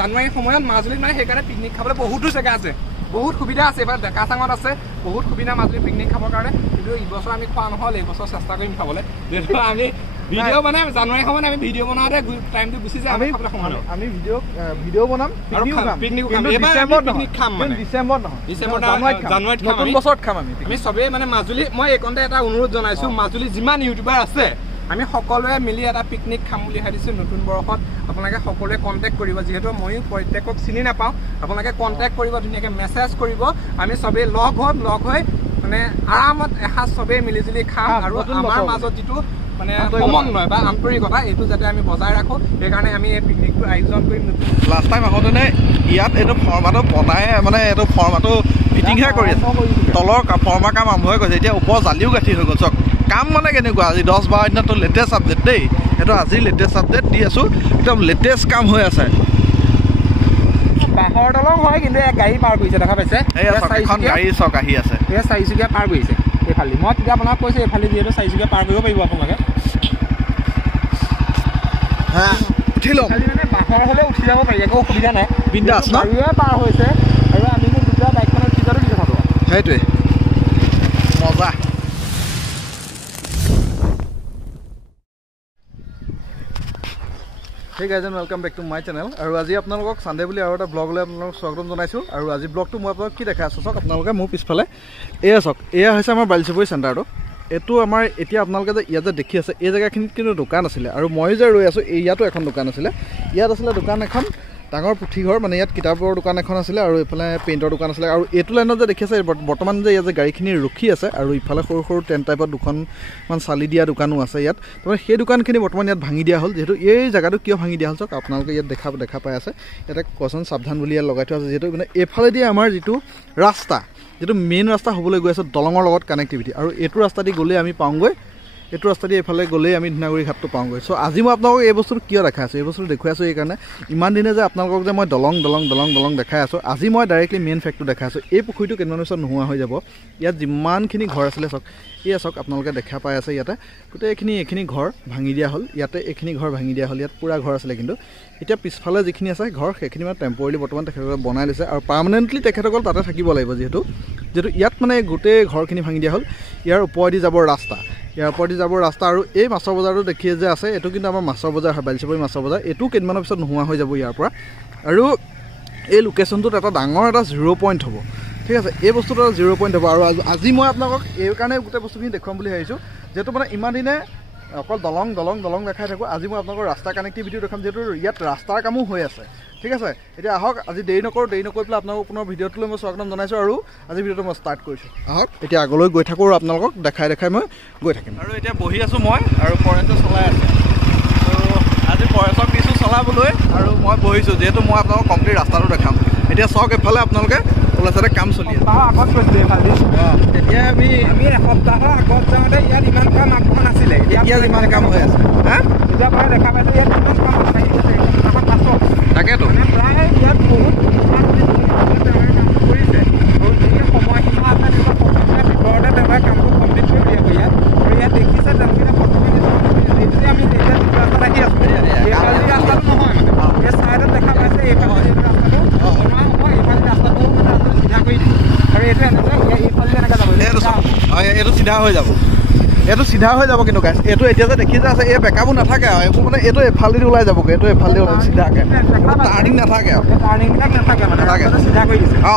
জানুৱাৰী সময়ত মাজুলীত মানে সেইকাৰণে পিকনিক খাবলৈ বহুতো জেগা আছে বহুত সুবিধা আছে এবাৰ ডেকাচাঙত আছে বহুত সুবিধা মাজুলী পিকনিক খাবৰ কাৰণে কিন্তু এইবছৰ আমি খোৱা নহ'ল এইবছৰ চেষ্টা কৰিম খাবলৈ যিহেতু আমি ভিডিঅ' মানে জানুৱাৰী সময়ত আমি ভিডিঅ' বনাওঁতে টাইমটো গুচি যায় আমি খাবলৈ সময় আমি ভিডিঅ' বনাম পিকনিক খাম এবাৰ পিকনিক খাম মানে ডিচেম্বৰত নহয় ডিচেম্বৰত জানুৱাৰীত খাম নতুন বছৰত খাম আমি চবেই মানে মাজুলী মই এইকণতে এটা অনুৰোধ জনাইছোঁ মাজুলী যিমান ইউটিউবাৰ আছে আমি সকলোৱে মিলি এটা পিকনিক খাম বুলি ভাবিছোঁ নতুন বৰ্ষত আপোনালোকে সকলোৱে কণ্টেক্ট কৰিব যিহেতু ময়ো প্ৰত্যেকক চিনি নাপাওঁ আপোনালোকে কণ্টেক্ট কৰিব ধুনীয়াকৈ মেছেজ কৰিব আমি চবেই লগ হৈ মানে আৰামত এসাঁজ চবেই মিলিজুলি খাম আৰু আমাৰ মাজত যিটো মানে সমন্বয় বা আন্তৰিকতা এইটো যাতে আমি বজাই ৰাখোঁ সেইকাৰণে আমি এই পিকনিকটো আয়োজন কৰিম লাষ্ট টাইম আহোঁতে ইয়াত এইটো ফৰ্মাটো বনাই মানে এইটো ফৰ্মাটো ফিটিংহে কৰি আছে তলৰ ফৰ্মাৰ কাম আৰম্ভ হৈ গৈছে এতিয়া ওপৰ জালিও গাঁঠি হৈ গ'ল চাওক কাম মানে কেনেকুৱা আজি 10-12 দিনতো লেটেষ্ট আপডেট দেই এইটো আজি লেটেষ্ট আপডেট দি আছোঁ একদম লেটেষ্ট কাম হৈ আছে বাঁহৰ দলং হয় কিন্তু গাড়ী পাৰ কৰিছে দেখা পাইছে এখন গাড়ী চক আহি আছে এয়া 4চকীয়া পাৰ কৰিছে এইফালে মই তেতিয়া আপোনাক কৈছোঁ এইফালে যিহেতু 4চকীয়া পাৰ কৰিব পাৰিব আপোনালোকে উঠি লওক খালি মানে বাঁহৰ হ'লে উঠি যাব পাৰি একো অসুবিধা নাই বিন্দাছ গাড়ীয়ে পাৰ হৈছে আৰু আমি দুটা বাইকখনত উঠি যোৱাটো কি কথাটো সেইটোৱে মজা Hey guys and welcome back to my channel আৰু আজি আপোনালোকক সানডে বুলি আৰু এটা ব্লগলৈ আপোনালোকক স্বাগতম জনাইছোঁ আৰু আজি ব্লগটো মই আপোনালোকক কি দেখাই আছোঁ চাওক আপোনালোকে মোৰ পিছফালে এয়া চাওক এয়া হৈছে আমাৰ বালিচুবুৰী চেণ্টাৰটো এইটো আমাৰ এতিয়া আপোনালোকে যে ইয়াত যে দেখি আছে এই জেগাখিনিত কিন্তু দোকান আছিলে আৰু মই যে ৰৈ আছোঁ ইয়াতো এখন দোকান আছিলে ইয়াত আছিলে দোকান এখন ডাঙৰ পুথিঘৰ মানে ইয়াত কিতাপৰ দোকান এখন আছিলে আৰু এইফালে পেইণ্টৰ দোকান আছিলে আৰু এইটো লাইনত যে দেখি আছে বৰ্তমান যে ইয়াত যে গাড়ীখিনি ৰখি আছে আৰু ইফালে সৰু সৰু টেণ্ট টাইপৰ দুখনমান চালি দিয়া দোকানো আছে ইয়াত তাৰমানে সেই দোকানখিনি বৰ্তমান ইয়াত ভাঙি দিয়া হ'ল যিহেতু এই জেগাটো কিয় ভাঙি দিয়া হ'ল চাওক আপোনালোকে ইয়াত দেখা পাই আছে ইয়াতে কচোন সাৱধান বুলি ইয়াত লগাই থোৱা আছে যিহেতু মানে এইফালেদি আমাৰ যিটো ৰাস্তা যিটো মেইন ৰাস্তা হ'বলৈ গৈ আছে দলঙৰ লগত কানেক্টিভিটি আৰু এইটো ৰাস্তা দি গ'লে আমি পাওঁগৈ এইটো ৰাস্তা দি এইফালে গ'লেই আমি ধুনাগুৰি ঘাটটো পাওঁগৈ চ' আজি মই আপোনালোকক এই বস্তুটো কিয় দেখাই আছোঁ এই বস্তুটো দেখুৱাই আছোঁ এইকাৰণে ইমান দিনে যে আপোনালোকক যে মই দলং দেখাই আছোঁ আজি মই ডাইৰেক্টলি মেইন ফেক্টটো দেখাই আছোঁ এই পুখুৰীটো কেইদিনমানৰ পিছত নোহোৱা হৈ যাব ইয়াত যিমানখিনি ঘৰ আছিলে চাওক এয়া চাওক আপোনালোকে দেখা পাই আছে ইয়াতে গোটেইখিনি এইখিনি ঘৰ ভাঙি দিয়া হ'ল ইয়াতে এইখিনি ঘৰ ভাঙি দিয়া হ'ল ইয়াত পূৰা ঘৰ আছিলে কিন্তু এতিয়া পিছফালে যিখিনি আছে ঘৰ সেইখিনি মানে টেম্পৰেলি বৰ্তমান তেখেতসকলে বনাই লৈছে আৰু পাৰ্মানেণ্টলি তেখেতসকল তাতে থাকিব লাগিব যিহেতু ইয়াত মানে গোটেই ঘৰখিনি ভাঙি দিয়া হ'ল ইয়াৰ ওপৰেদি যাব ৰাস্তা ইয়াৰ ওপৰেদি যাব ৰাস্তা আৰু এই মাছৰ বজাৰটো দেখিয়ে যে আছে এইটো কিন্তু আমাৰ মাছৰ বজাৰ হয় বালিচুবুৰী মাছৰ বজাৰ এইটো কেইদিনমানৰ পিছত নোহোৱা হৈ যাব ইয়াৰ পৰা আৰু এই লোকেশ্যনটোত এটা ডাঙৰ এটা 0 পইণ্ট হ'ব ঠিক আছে এই বস্তুটো এটা 0 পইণ্ট হ'ব আৰু আজি মই আপোনালোকক এই কাৰণে গোটেই বস্তুখিনি দেখুৱাম বুলি ভাবিছোঁ যিহেতু মানে ইমান দিনে অকল দলং দেখাই থাকোঁ আজি মই আপোনালোকৰ ৰাস্তা কানেক্টিভিটিও দেখাম যিহেতু ইয়াত ৰাস্তাৰ কামো হৈ আছে ঠিক আছে এতিয়া আহক আজি দেৰি নকৰোঁ পেলাই আপোনালোকক পুনৰ ভিডিঅ'টোলৈ মই স্বাগতম জনাইছোঁ আৰু আজি ভিডিঅ'টো মই ষ্টাৰ্ট কৰিছোঁ আহক এতিয়া আগলৈ গৈ থাকোঁ আৰু আপোনালোকক দেখাই মই গৈ থাকিম আৰু এতিয়া বহি আছোঁ মই আৰু পৰেশে চলাই আছে ত' আজি পৰেশক দিছোঁ চলাবলৈ আৰু মই বহিছোঁ যিহেতু মই আপোনালোকক কমপ্লিট ৰাস্তাটো দেখাম এতিয়া চাওক এফালে আপোনালোকে ওলাইছে কাম চলি আছে আগত কৈছিলে এইফালে তেতিয়া আমি এসপ্তাহৰ আগত যাওঁতে ইয়াত ইমান কাম আগবঢ়া নাছিলে এতিয়া যিমান কাম হৈ আছে এতিয়া প্ৰায় দেখা পাইছোঁ ইয়াত কিমান কাম আছে তাকেতো প্ৰায় ইয়াত বহুত কৰিছে আৰু যিখিনি সময়সীমা আছে তেনেকুৱা সময়সীমাৰ ভিতৰতে তেওঁলোকে কামটো কমপ্লিট কৰি দিয়ে ইয়াত আৰু ইয়াত দেখিছে তেওঁলোকে প্ৰথমে যিটো আমি যেতিয়া ৰাস্তাত আহি আছোঁ এইফালে ৰাস্তাটো নহয় মানে এই ছাইডত দেখা পাইছে এইফালে ৰাস্তাটো বনোৱা হ'ব এইফালে ৰাস্তাটো মানে ৰাস্তাটো চিধা কৰি দিছে আৰু এইটো এনেকৈ এইফালে এনেকৈ যাব এইটো চিধা হৈ যাব এইটো চিধা হৈ যাব কিন্তু গাইছ এইটো এতিয়া যে দেখি যে আছে এই বেকাবোৰ নাথাকে আৰু এইবোৰ মানে এইটো এফালেদি ওলাই যাবগৈ এইটো এফালেদি ওলাই চিধাকৈ টাৰ্ণিং নাথাকে আৰু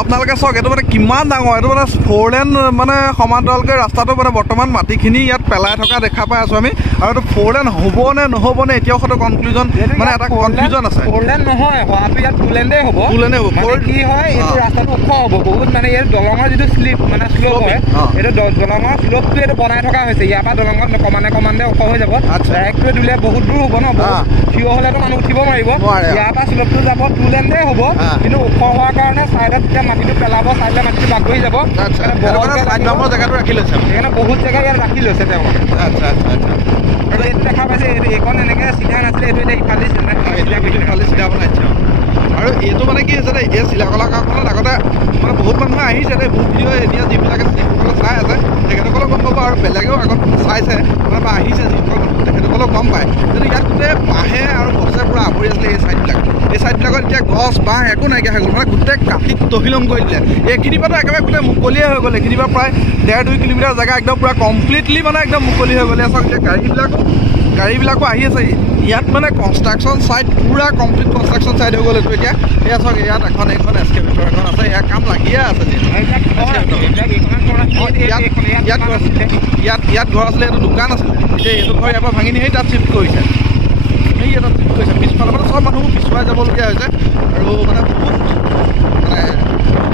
আপোনালোকে চাওক এইটো মানে কিমান ডাঙৰ এইটো মানে 4 লেন মানে সমান্তৰালকৈ ৰাস্তাটো মানে বৰ্তমান মাটিখিনি ইয়াত পেলাই থকা দেখা পাই আছোঁ আমি আৰু এইটো 4 লেন হ'বনে নহ'বনে এতিয়াও সেইটো কনক্লুজন মানে এটা কনফিউজন আছে 4 লেন নহয় হোৱাটো ইয়াত 2 লেনেই হ'ব 2 লেনেই হ'ব কি হয় এইটো ৰাস্তাটো ওখ হ'ব বহুত মানে ইয়াৰ দলঙৰ যিটো শ্লিপ মানে শ্ল'প হয় এইটো দলঙৰ শ্ল'পটো এইটো বনাই থকা হৈছে ইয়াৰ পৰা দলঙত কমানে ওখ হৈ যাব ডাইৰেক্টটোৱে দিলে বহুত দূৰ হ'ব ন থিয় হ'লেতো মানুহ উঠিব নোৱাৰিব ইয়াৰ পৰা শ্ল'পটো যাব 2 লেনেই হ'ব কিন্তু ওখ হোৱাৰ কাৰণে ছাইডত যেতিয়া মাটিটো পেলাব ছাইডে মাটিটো বাগৰি যাব জেগাটো ৰাখি লৈছে সেইকাৰণে বহুত জেগা ইয়াত ৰাখি লৈছে তেওঁলোকে আৰু এইটো দেখা পাইছে এইখন এনেকৈ চিধা নাছিলে এইটো এতিয়া ইফালে চিধা বনাইছে আৰু আৰু এইটো মানে কি হৈছে এই চিলাকলা গাঁওখনত আগতে মানে বহুত মানুহে আহিছে দেই মোৰ ভিডিঅ' এতিয়া যিবিলাকে যিসকলে চাই আছে তেখেতসকলক গম পাব আৰু বেলেগেও আগত চাইছে মানে বা আহিছে যিসকল তেখেতসকলক গম পায় কিন্তু ইয়াত গোটেই বাঁহে আৰু গছে পূৰা আৱৰি আছিলে এই চাইডবিলাকত এতিয়া গছ বাঁহ একো নাইকিয়া হৈ গ'ল মানে গোটেই কাটি তহিলং কৰি দিলে এইখিনিৰ পৰাতো একেবাৰে গোটেই মুকলিয়ে হৈ গ'ল এইখিনিৰ পৰা প্ৰায় 1.5-2 কিলোমিটাৰ জেগা একদম পূৰা কমপ্লিটলি মানে একদম মুকলি হৈ গ'লে চাওক এতিয়া গাড়ীবিলাকো আহি আছে ইয়াত মানে কনষ্ট্ৰাকশ্যন ছাইট পূৰা কমপ্লিট কনষ্ট্ৰাকশ্যন ছাইট হৈ গ'ল এইটো এতিয়া এয়া চাওক ইয়াত এইখন এক্সকেভেটৰ এখন আছে ইয়াত কাম লাগিয়ে আছে ইয়াত ঘৰ আছিলে এইটো দোকান আছিলে এতিয়া এইটো ঘৰ ইয়াৰ পৰা ভাঙি নি সেই তাত চিফ্ট কৰিছে পিছফালৰ পৰা চব মানুহবোৰ পিছুৱাই যাবলগীয়া হৈছে আৰু মানে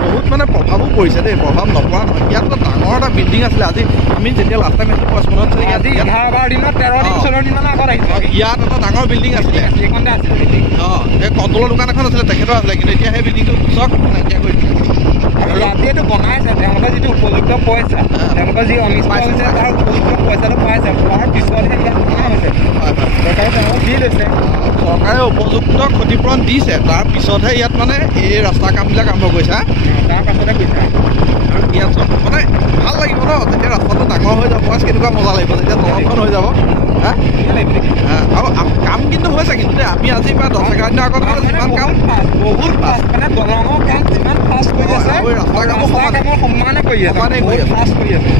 বহুত মানে প্ৰভাৱো পৰিছে দেই প্ৰভাৱ নপৰা নহয় ইয়াত ডাঙৰ এটা বিল্ডিং আছিলে আজি আমি যেতিয়া লাষ্ট টাইম আহিছোঁ 5 মানত আজি 11 দিনত 13 দিন 14 দিন আগত আহিছোঁ ইয়াত এটা ডাঙৰ বিল্ডিং আছিলে এইখনতে আছিলে এই কণ্ট্ৰলৰ দোকান এখন আছিলে তেখেতৰ আছিলে কিন্তু এতিয়া সেই বিল্ডিংটো চব নাইকিয়া কৰি দিছে আৰু ইয়াতেতো বনাইছে তেওঁলোকে যিটো উপযুক্ত পইচা তেওঁলোকৰ যি অনিষ্ট হৈছে তাৰ উপযুক্ত পইচাটো পাইছে পোৱাৰ পিছতহে ইয়াত বনোৱা হৈছে চৰকাৰে তেওঁলোকক দি লৈছে চৰকাৰে উপযুক্ত ক্ষতিপূৰণ দিছে তাৰ পিছতহে ইয়াত মানে এই ৰাস্তা কামবিলাক আৰম্ভ কৰিছে তাৰ পাছতে কৈছে আৰু ইয়াত চব মানে ভাল লাগিব ন যেতিয়া ৰাস্তাটো ডাঙৰ হৈ যাব কেনেকুৱা মজা লাগিব যেতিয়া দলংখন হৈ যাব আৰু কাম কিন্তু হৈছে কিন্তু আমি আজি বা 10-11 দিনৰ আগত যিমান কাম বহুত ফাষ্ট মানে দলঙৰ কাম যিমান ফাষ্ট কৰি আছে ৰাস্তাৰ কামৰ সমানে কৰি আছে বহুত ফাষ্ট কৰি আছে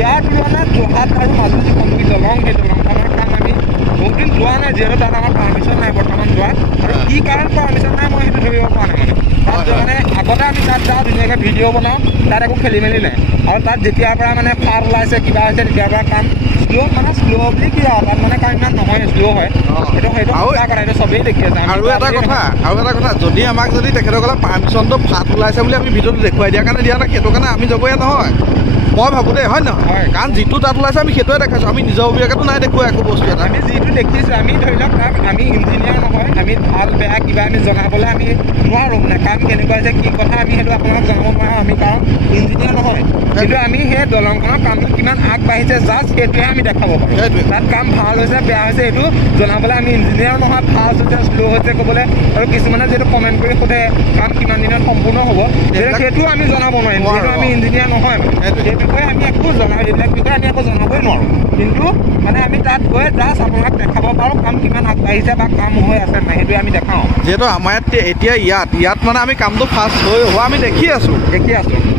ইয়াৰ তুলনাত যোৰহাট আৰু মাজুলী যিখন দলং সেই দলংখনৰ কাম আমি বহুত দিন যোৱা নাই যিহেতু তাত আমাৰ পাৰ্মিশ্যন নাই বৰ্তমান যোৱা আৰু কি কাৰণ পাৰ্মিশ্যন নাই মই সেইটো ধৰিব পৰা নাই তাত মানে আগতে আমি তাত যাওঁ ধুনীয়াকৈ ভিডিঅ' বনাওঁ তাত একো খেলি মেলি নাই আৰু তাত যেতিয়াৰ পৰা মানে ফাৰ ওলাইছে কিবা হৈছে তেতিয়াৰ পৰা কাম শ্ল' বুলি কি আৰু তাত মানে কাম ইমান নহয় শ্ল' হয় সেইটো চবেই দেখি আছে আৰু এটা কথা যদি আমাক যদি তেখেতসকলে পাৰ্মিশ্যনটো ফাট ওলাইছে বুলি আমি ভিডিঅ'টো দেখুৱাই দিয়াৰ কাৰণে দিয়া নাই সেইটো কাৰণে আমি যাবই নহয় মই ভাবোঁ দেই হয় নহয় কাৰণ যিটো তাত ওলাইছে আমি সেইটোৱে দেখাইছোঁ আমি নিজাববীয়াকৈতো নাই দেখুওৱা একো বস্তু এটা আমি যিটো দেখিছোঁ আমি ধৰি লওক তাক আমি ইঞ্জিনিয়াৰ নহয় আমি ভাল বেয়া কিবা আমি জনাবলৈ আমি নোৱাৰোঁ মানে কাম কেনেকুৱা হৈছে কি কথা আমি সেইটো আপোনাক জনাব নোৱাৰোঁ আমি কাৰণ ইঞ্জিনিয়াৰ নহয় কিন্তু আমি সেই দলংখনৰ কামটো কিমান আগবাঢ়িছে জাষ্ট সেইটোৱে আমি দেখাব পাৰোঁ তাত কাম ভাল হৈছে বেয়া হৈছে এইটো জনাবলৈ আমি ইঞ্জিনিয়াৰ নহয় ফাষ্ট হৈছে শ্ল' হৈছে ক'বলৈ আৰু কিছুমানে যিহেতু কমেণ্ট কৰি সোধে কাম কিমান দিনত সম্পূৰ্ণ হ'ব সেইটোও আমি জনাব নোৱাৰিম যিহেতু আমি ইঞ্জিনিয়াৰ নহয় সেই বিষয়ে আমি একো এইবিলাক বিষয়ে আমি একো জনাবই নোৱাৰোঁ কিন্তু মানে আমি তাত গৈ জাষ্ট আপোনাক দেখাব পাৰোঁ কাম কিমান আগবাঢ়িছে বা কাম হৈ আছে নাই সেইটোৱে আমি দেখাওঁ যিহেতু আমাৰ এতিয়া ইয়াত মানে আমি কামটো ফাষ্ট হোৱা আমি দেখি আছোঁ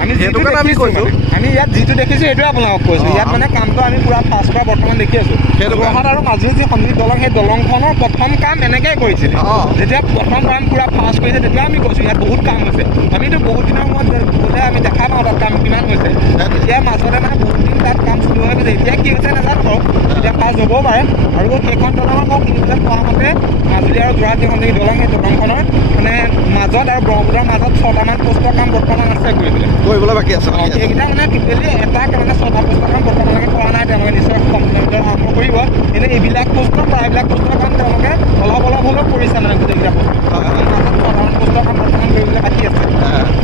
আমি সেইটো কাৰণে আমি কৈছোঁ আমি ইয়াত যিটো দেখিছোঁ সেইটোৱে আপোনালোকক কৈছোঁ ইয়াত মানে কামটো আমি পূৰা ফাষ্ট কৰা বৰ্তমান দেখি আছোঁ যোৰহাট আৰু মাজুলী যি সংযোগ দলং সেই দলংখনৰ প্ৰথম কাম এনেকৈ কৰিছিলে যেতিয়া প্ৰথম কাম পূৰা ফাষ্ট কৰিছে তেতিয়া আমি কৈছোঁ ইয়াত বহুত কাম হৈছে আমিতো বহুত দিনৰ মূৰত গ'লে আমি দেখা পাওঁ তাত কাম কিমান হৈছে এতিয়া মাজতে মানে বহুত দিন তাত কাম শ্ল' হৈ গৈছে এতিয়া কি হৈছে নাজানো বাৰু এতিয়া ফাষ্ট হ'বও পাৰে আৰু সেইখন দলঙৰ মই শুনিবলৈ পোৱা মতে মাজুলী আৰু যোৰহাট যিখন দলং সেই দলংখনৰ মানে মাজত আৰু ব্ৰহ্মপুত্ৰৰ মাজত 6টামান পোষ্টৰ কাম বৰ্তমান আছে কৰিবলৈ বাকী আছে সেইকেইটা মানে টোটেলি এটাকে মানে 6টা পোষ্টৰ কাম বৰ্তমানলৈকে কৰা নাই তেওঁলোকে নিশ্চয় কমপ্লেইনটো আৰম্ভ কৰিব কিন্তু এইবিলাক পোষ্টৰ প্ৰায়বিলাক পোষ্টৰ কাম তেওঁলোকে অলপ হ'লেও কৰিছে মানে গোটেইকেইটা পোষ্ট মাজত 6টামান পোষ্টৰ কাম বৰ্তমান কৰিবলৈ বাকী আছে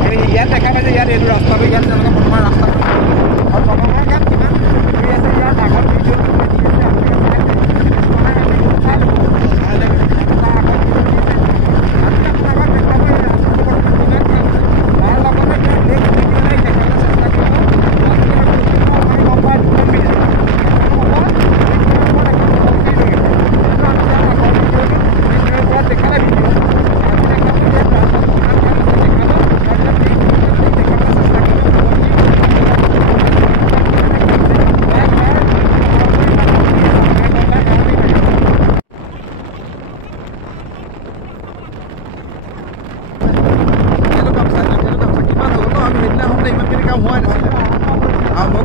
আৰু ইয়াত দেখা পাইছে ইয়াত এইটো ৰাস্তাটো ইয়াত তেওঁলোকে বৰ্তমান ৰাস্তা আৰু দলঙৰ কাম কিমান কৰি আছে ইয়াত আগত ভিডিঅ'টো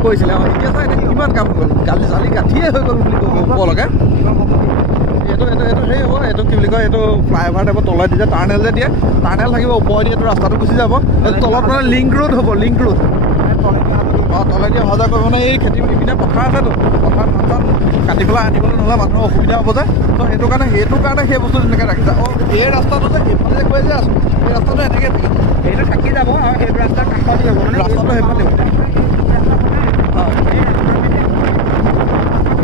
কৰিছিলে এতিয়া চাই কিমান কাম হ'ল গালি জালি গাঠিয়ে হৈ গ'ল বুলি ক'ব লাগে এইটো হেৰি হ'ব এইটো কি বুলি কয় এইটো ফ্লাইঅভাৰ টাইপৰ তলত দি যে টাৰ্নেল যে দিয়ে টাৰ্নেল থাকিব ওপৰেদি এইটো ৰাস্তাটো গুচি যাব তলত মানে লিংক ৰোড হ'ব লিংক ৰোড তলেদি অহা যোৱা কৰিব মানে এই খেতি পিনে পথাৰ আছেতো পথাৰ ধান কাটি পেলাই আনিবলৈ নহ'লে মানুহৰ অসুবিধা হ'ব যে তো সেইটো কাৰণে সেই বস্তু তেনেকৈ ৰাখিছে এই ৰাস্তাটো যে এইফালে যে গৈ যে আছোঁ এই ৰাস্তাটো এনেকৈ থাকিব সেইটো থাকি যাব আৰু সেইটো ৰাস্তাৰ কাষত যাব মানে ৰাস্তাটো সেইফালে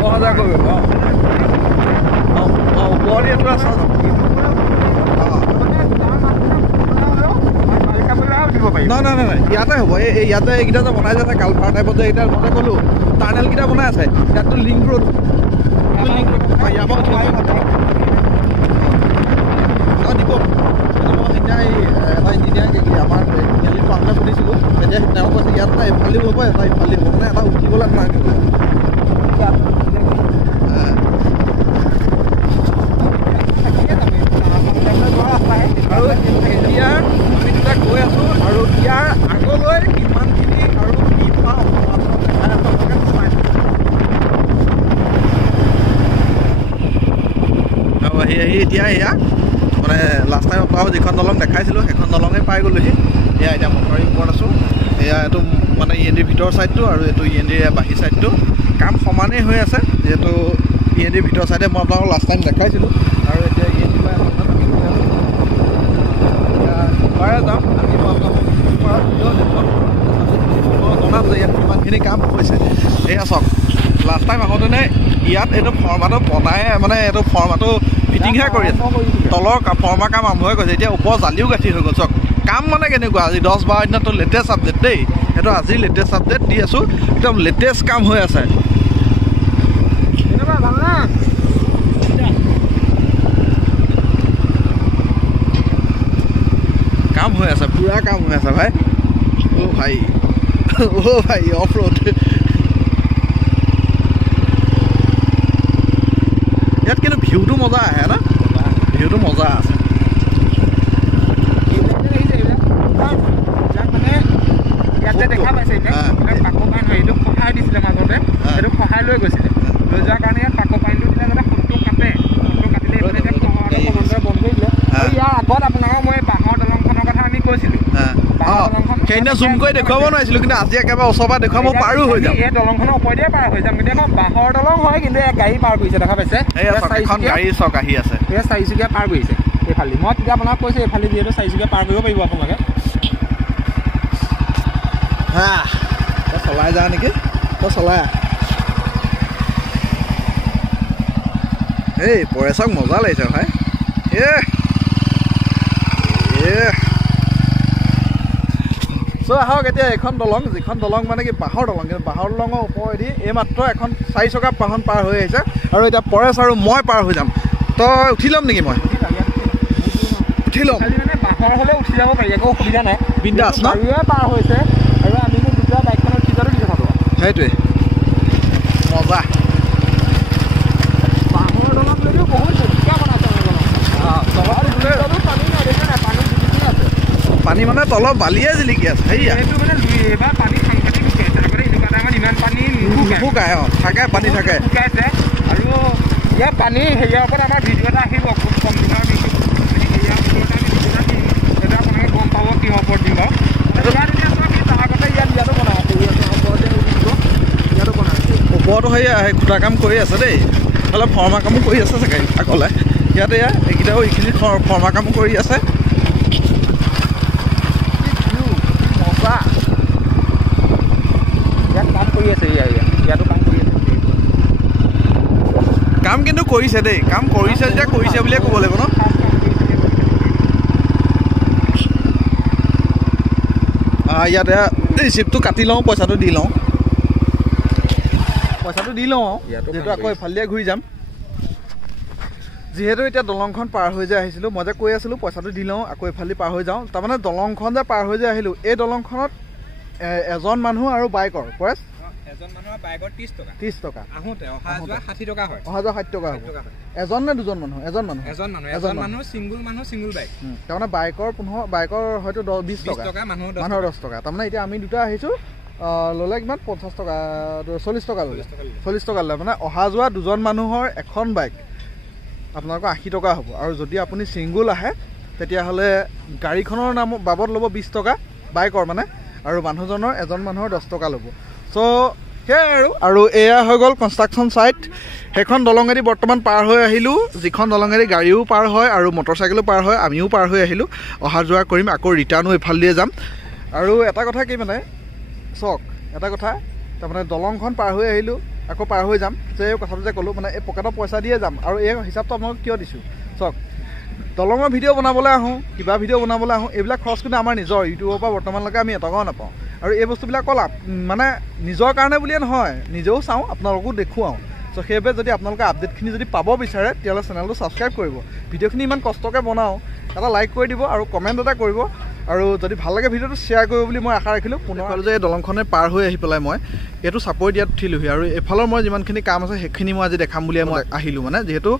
অহা যোৱা কৰিব ওপৰেদি এইটো ৰাস্তা যাব নোৱাৰিম নাই ইয়াতে হ'ব এই ইয়াতে এইকেইটা যে বনাই আছে কালভাৰ টাইপত যে এইকেইটা মই ক'লোঁ টাৰ্নেলকেইটা বনাই আছে ইয়াততো লিংক ৰোড ইয়াৰ পৰা উঠিব দিব সেইদিনা এটা ইঞ্জিনিয়াৰ আমাৰ তিনিআলিত পাওঁতে সুধিছিলোঁ তেতিয়া তেওঁ কৈছে ইয়াত এটা ইফালি হ'ব এটা ইফালি হ'ব মানে এটা উঠিবলৈ নাই আৰু এতিয়া আমি দুটা গৈ আছোঁ আৰু ইয়াৰ আগলৈ কিমানখিনি আৰু কি পাওঁ আৰু আহি এতিয়া এয়া মানে লাষ্ট টাইম পাওঁ যিখন দলং দেখাইছিলোঁ সেইখন দলঙে পাই গ'লোহি এয়া এতিয়া মথাউৰিৰ ওপৰত আছোঁ এয়া এইটো মানে ENDৰ ভিতৰ ছাইডটো আৰু এইটো ENDৰ বাহিৰ ছাইডটো কাম সমানেই হৈ আছে যিহেতু ENDৰ ভিতৰ ছাইডে মই আপোনালোকক লাষ্ট টাইম দেখাইছিলোঁ আৰু এতিয়া END পাৰে যাম আমি জনাম যে ইয়াত কিমানখিনি কাম হৈছে এয়া চাওক লাষ্ট টাইম আহোঁতেনে ইয়াত এইটো ফৰ্মাটো বনাই মানে এইটো ফৰ্মাটো ফিটিংহে কৰি আছে তলৰ ফৰ্মা কাম আৰম্ভ হৈ গৈছে এতিয়া ওপৰ জালিও গাঁঠি হৈ গ'ল চাওক কাম মানে কেনেকুৱা আজি 10-12 দিনতো লেটেষ্ট আপডেট দেই এইটো আজি লেটেষ্ট আপডেট দি আছোঁ একদম লেটেষ্ট কাম হৈ আছে কাম হৈ আছে পুৰা কাম হৈ আছে ভাই ভাই অফ ৰোড ইয়াত কিন্তু ভিউটো মজা আহে না ভিউটো মজা আছে দেখা পাইছে পাকৰ পাইন এইটো সহায় দিছিলে মাজতে সেইটো সহায় লৈ গৈছিলে লৈ যোৱাৰ কাৰণে ইয়াত পাকৰ পাইনটো দিলে যাতে ফটো কাটিলে বন্ধ কৰি দিলে ইয়াৰ আগত আপোনালোকক মই বাঁহৰ দলংখনৰ কথা আমি কৈছিলোঁ সেইদিনা জুম কৰি দেখুৱাব নোৱাৰিছিলোঁ কিন্তু আজি একেবাৰে ওচৰৰ পৰা দেখুৱাব পাৰো হৈ যাম এই দলংখনৰ ওপৰতে পাৰ হৈ যাম এতিয়া বাঁহৰ দলং হয় কিন্তু গাড়ী পাৰ কৰিছে দেখা পাইছে গাড়ী চক আহি আছে এই চাৰিচুকীয়া পাৰ কৰিছে এইফালে মই তেতিয়া আপোনাক কৈছোঁ এইফালে যিহেতু চাৰিচুকীয়া পাৰ কৰিব পাৰিব আপোনালোকে তই চলাই যা নেকি তই চলাই এই পৰেশক মজা লাগিছে ভাই চ' আহক এতিয়া এইখন দলং যিখন দলং মানে কি বাঁহৰ দলং কিন্তু বাঁহৰ দলঙৰ ওপৰেদি এইমাত্ৰ এখন 4 চকা বাহন পাৰ হৈ আহিছে আৰু এতিয়া পৰেশ আৰু মই পাৰ হৈ যাম তই উঠি ল'ম নেকি মই উঠি ল'ম মানে বাঁহৰ হ'লে উঠি যাব পাৰি একো অসুবিধা নাই বিন্দাছ ন পাৰ হৈছে আৰু আমি দুটা বাইকখনৰ উঠি যোৱাটো কি কথাটো সেইটোৱে মজা বাঁহৰ দলং যদিও বহুত ধুনীয়া বনাইছে পানী মানে তলত বালিয়ে জিলিকি আছে সেয়া এইটো মানে এইবাৰ পানী সাংঘাতিক শুকাইছে আগতে এনেকুৱা টাইমত ইমান পানী নুশুকায় থাকে পানী থাকে শুকাইছে আৰু ইয়াৰ পানী হেৰিয়াৰ ওপৰত আমাৰ ভিডিঅ' এটা আহিব খুব কম দিনৰ হেৰিয়াৰ ওপৰত আমি ভিডিঅ' এটা দিম সেইটো আপোনালোকে গম পাব কিহৰ ওপৰত দিম বাৰু তাৰ আগতে ইয়াতো বনাই আছে ইয়াতো বনাই আছে ওপৰতো সেয়া খুটা কাম কৰি আছে দেই অলপ ফৰ্মা কামো কৰি আছে চাগে আগলৈ ইয়াতে এইকেইটাও এইখিনি ফৰ্মা কামো কৰি আছে কাম কিন্তু কৰিছে দেই কাম কৰিছে যেতিয়া কৰিছে বুলিয়ে ক'ব লাগিব ন ইয়াতে ৰিচিপ্টটো কাটি লওঁ পইচাটো দি লওঁ আৰু যিহেতু আকৌ এফালে ঘূৰি যাম যিহেতু এতিয়া দলংখন পাৰ হৈ যে আহিছিলোঁ মই যে কৈ আছিলোঁ পইচাটো দি লওঁ আকৌ এফালে পাৰ হৈ যাওঁ তাৰমানে দলংখন যে পাৰ হৈ যে আহিলোঁ এই দলংখনত এজন মানুহ আৰু বাইকৰ পৰেশ এজন মানুহৰ বাইকৰ 30 টকা আহোঁতে অহা যোৱা 60 টকা হয় অহা যোৱা 60 টকা হ'ব এজন নে দুজন মানুহ এজন মানুহ সিংগুল বাইক তাৰমানে বাইকৰ হয়তো 20 টকা মানুহৰ 10 টকা তাৰমানে এতিয়া আমি দুটা আহিছোঁ ল'লে কিমান 50 টকা 40 টকা ল'লে 40 টকা ল'লে মানে অহা যোৱা দুজন মানুহৰ এখন বাইক আপোনালোকৰ 80 টকা হ'ব আৰু যদি আপুনি ছিংগুল আহে তেতিয়াহ'লে গাড়ীখনৰ নাম বাবদ ল'ব 20 টকা বাইকৰ মানে আৰু মানুহজনৰ এজন মানুহৰ 10 টকা ল'ব চ' সেয়াই আৰু এয়া হৈ গ'ল কনষ্ট্ৰাকশ্যন ছাইট সেইখন দলঙেদি বৰ্তমান পাৰ হৈ আহিলোঁ যিখন দলঙেদি গাড়ীও পাৰ হয় আৰু মটৰচাইকেলো পাৰ হয় আমিও পাৰ হৈ আহিলোঁ অহা যোৱা কৰিম আকৌ ৰিটাৰ্ণো এইফাল দিয়ে যাম আৰু এটা কথা কি মানে চাওক এটা কথা তাৰমানে দলংখন পাৰ হৈ আহিলোঁ আকৌ পাৰ হৈ যাম যে এই কথাটো যে ক'লোঁ মানে এই পকেটৰ পইচা দিয়ে যাম আৰু এই হিচাপটো আপোনালোকক কিয় দিছোঁ চাওক দলঙৰ ভিডিঅ' বনাবলৈ আহোঁ কিবা ভিডিঅ' বনাবলৈ আহোঁ এইবিলাক খৰচ কিন্তু আমাৰ নিজৰ ইউটিউবৰ পৰা বৰ্তমানলৈকে আমি এটকাও নাপাওঁ আৰু এই বস্তুবিলাক অকল মানে নিজৰ কাৰণে বুলিয়ে নহয় নিজেও চাওঁ আপোনালোকো দেখুৱাওঁ চ' সেইবাবে যদি আপোনালোকে আপডেটখিনি যদি পাব বিচাৰে তেতিয়াহ'লে চেনেলটো ছাবস্ক্ৰাইব কৰিব ভিডিঅ'খিনি ইমান কষ্টকৈ বনাওঁ এটা লাইক কৰি দিব আৰু কমেণ্ট এটা কৰিব আৰু যদি ভাল লাগে ভিডিঅ'টো শ্বেয়াৰ কৰিব বুলি মই আশা ৰাখিলোঁ পুনৰ যে এই দলংখনে পাৰ হৈ আহি পেলাই মই এইটো চাপৰি দিয়াত উঠিলোহি আৰু এইফালৰ মই যিমানখিনি কাম আছে সেইখিনি মই আজি দেখাম বুলিয়ে মই আহিলোঁ মানে যিহেতু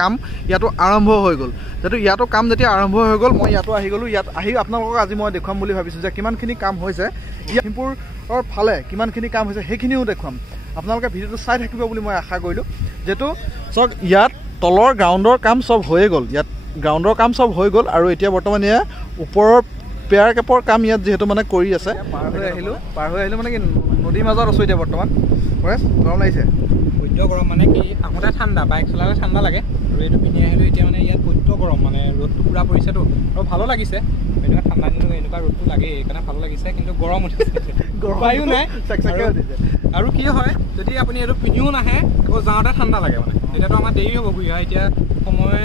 কাম ইয়াতো আৰম্ভ হৈ গ'ল যিহেতু ইয়াতো কাম যেতিয়া আৰম্ভ হৈ গ'ল মই ইয়াতো আহি গ'লোঁ ইয়াত আহি আপোনালোকক আজি মই দেখুৱাম বুলি ভাবিছোঁ যে কিমানখিনি কাম হৈছে লখিমপুৰৰ ফালে কিমানখিনি কাম হৈছে সেইখিনিও দেখুৱাম আপোনালোকে ভিডিঅ'টো চাই থাকিব বুলি মই আশা কৰিলোঁ যিহেতু চাওক ইয়াত তলৰ গ্ৰাউণ্ডৰ কাম চব হৈয়ে গ'ল ইয়াত গ্ৰাউণ্ডৰ কাম চব হৈ গ'ল আৰু এতিয়া বৰ্তমান এয়া ওপৰৰ পেয়াৰ কেপৰ কাম ইয়াত যিহেতু মানে কৰি আছে পাৰ হৈ আহিলোঁ মানে কি নদীৰ মাজত আছোঁ এতিয়া বৰ্তমান গৰম লাগিছে সদ্য গৰম মানে কি আগতে ঠাণ্ডা বাইক চলালে ঠাণ্ডা লাগে আৰু এইটো পিন্ধি আহিলোঁ এতিয়া মানে ইয়াত সদ্য গৰম মানে ৰ'দটো পূৰা পৰিছেতো আৰু ভালো লাগিছে এনেকুৱা ঠাণ্ডা দিনত এনেকুৱা ৰ'দটো লাগেই সেইকাৰণে ভালো লাগিছে কিন্তু গৰম উঠিছে উপায়ো নাই আৰু কি হয় যদি আপুনি এইটো পিন্ধিও নাহে আকৌ যাওঁতে ঠাণ্ডা লাগে মানে এতিয়াতো আমাৰ দেৰি হ'ব ঘূৰি অহা এতিয়া সময়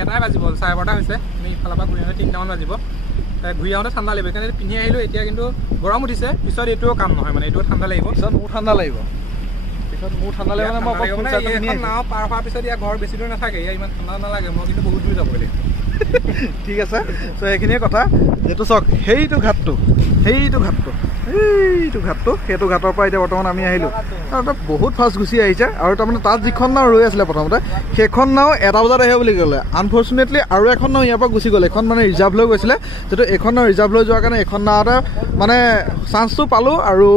1টাই বাজিব 12:30 হৈছে আমি ইফালৰ পৰা ঘূৰি আহোঁতে 3টামান বাজিব ঘূৰি আহোঁতে ঠাণ্ডা লাগিব সেইকাৰণে পিন্ধি আহিলোঁ এতিয়া কিন্তু গৰম উঠিছে পিছত এইটোও কাম নহয় মানে এইটোও ঠাণ্ডা লাগিব পিছত মোৰ ঠাণ্ডা লাগিব নাও পাৰ হোৱাৰ পিছত ইয়াৰ ঘৰ বেছি দূৰ নাথাকে ইয়াৰ ইমান ঠাণ্ডা নালাগে মই কিন্তু বহুত দূৰ যাব লাগিব ঠিক আছে চ' সেইখিনিয়ে কথা যিহেতু চাওক সেইটো ঘাটটো সেইটো ঘাটৰ পৰা এতিয়া বৰ্তমান আমি আহিলোঁ আৰু তাত বহুত ফাষ্ট গুচি আহিছে আৰু তাৰমানে তাত যিখন নাও ৰৈ আছিলে প্ৰথমতে সেইখন নাও 1টা বজাত আহিব বুলি ক'লে আনফৰ্চুনেটলি আৰু এখন নাও ইয়াৰ পৰা গুচি গ'ল এখন মানে ৰিজাৰ্ভ লৈ গৈছিলে যিহেতু এইখন নাও ৰিজাৰ্ভ লৈ যোৱাৰ কাৰণে এইখন নাওতে মানে চান্সটো পালোঁ আৰু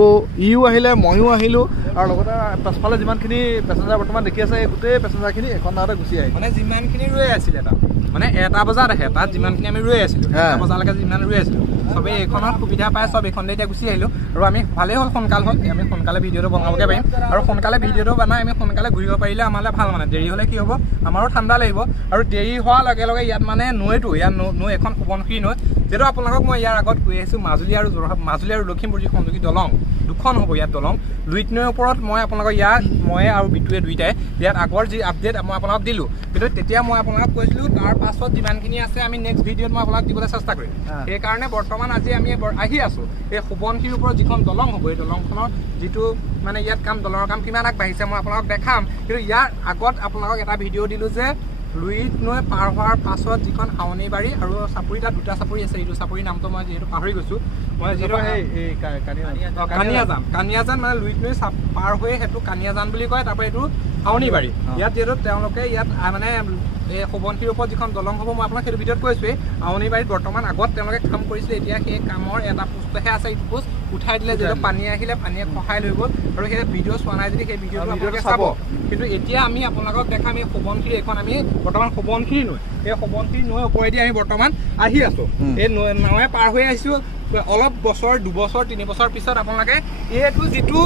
ইও আহিলে ময়ো আহিলোঁ আৰু লগতে পাছফালে যিমানখিনি পেচেঞ্জাৰ বৰ্তমান দেখি আছে এই গোটেই পেচেঞ্জাৰখিনি এখন নাওতে গুচি আহিল মানে যিমানখিনি ৰৈ আছিলে তাত মানে 1টা বজাত আহে তাত যিমানখিনি আমি ৰৈ আছিলোঁ 1টা বজালৈকে যিমান ৰৈ আছিলোঁ চবেই এইখনত সুবিধা পাই চব এইখনতে এতিয়া গুচি আহিলোঁ আৰু আমি ভালেই হ'ল সোনকাল হ'ল আমি সোনকালে ভিডিঅ'টো বনাবগৈ পাৰিম আৰু সোনকালে ভিডিঅ'টো বনাই আমি সোনকালে ঘূৰিব পাৰিলে আমালৈ ভাল মানে দেৰি হ'লে কি হ'ব আমাৰো ঠাণ্ডা লাগিব আৰু দেৰি হোৱাৰ লগে লগে ইয়াত মানে নৈটো ইয়াত নৈ এখন সোৱণশিৰি নৈ যিহেতু আপোনালোকক মই ইয়াৰ আগত কৈ আহিছোঁ মাজুলী আৰু যোৰহাট মাজুলী আৰু লখিমপুৰ যি সংযোগী দলং দুখন হ'ব ইয়াত দলং লুইত নৈৰ ওপৰত মই আপোনালোকক ইয়াত মই আৰু বিটুৱে দুইটাই ইয়াত আগৰ যি আপডেট মই আপোনালোকক দিলোঁ কিন্তু তেতিয়া মই আপোনালোকক কৈছিলোঁ তাৰ পাছত যিমানখিনি আছে আমি নেক্সট ভিডিঅ'ত মই আপোনালোক দিবলৈ চেষ্টা কৰিম সেইকাৰণে বৰ্তমান আজি আমি আহি আছোঁ এই সোৱণশিৰিৰ ওপৰত যিখন দলং হ'ব এই দলংখনৰ যিটো মানে ইয়াত দলঙৰ কাম কিমান আগবাঢ়িছে মই আপোনালোকক দেখাম কিন্তু ইয়াৰ আগত আপোনালোকক এটা ভিডিঅ' দিলোঁ যে লুইত নৈ পাৰ হোৱাৰ পাছত যিখন হাউনিবাৰী আৰু চাপৰি তাত 2টা চাপৰি আছে এইটো চাপৰিৰ নামটো মই যিহেতু পাহৰি গৈছোঁ মই যিহেতু কানিয়াজান মানে লুইত নৈ পাৰ হৈ সেইটো কানিয়াজান বুলি কয় তাৰপৰা এইটো হাউনিবাৰী ইয়াত যিহেতু তেওঁলোকে ইয়াত মানে এই সোৱণশিৰিৰ ওপৰত যিখন দলং হ'ব মই আপোনাক সেইটো ভিডিঅ'ত কৈছোঁৱেই হাউনিবাৰীত বৰ্তমান আগত তেওঁলোকে কাম কৰিছিলে এতিয়া সেই কামৰ এটা পোষ্টহে আছে এইটো পোষ্ট উঠাই দিলে যিহেতু পানী আহিলে পানীয়ে খহাই লৈ গ'ল আৰু সেই ভিডিঅ' চোৱা নাই যদি সেই ভিডিঅ'টো আপোনালোকে চাব কিন্তু এতিয়া আমি আপোনালোকক দেখাম এই সোৱণশিৰি এইখন আমি বৰ্তমান সোৱণশিৰি নৈ এই সোৱণশিৰি নৈ ওপৰেদি আমি বৰ্তমান আহি আছোঁ এই নাৱে পাৰ হৈ আহিছোঁ অলপ বছৰ 2 বছৰ 3 বছৰ পিছত আপোনালোকে এইটো যিটো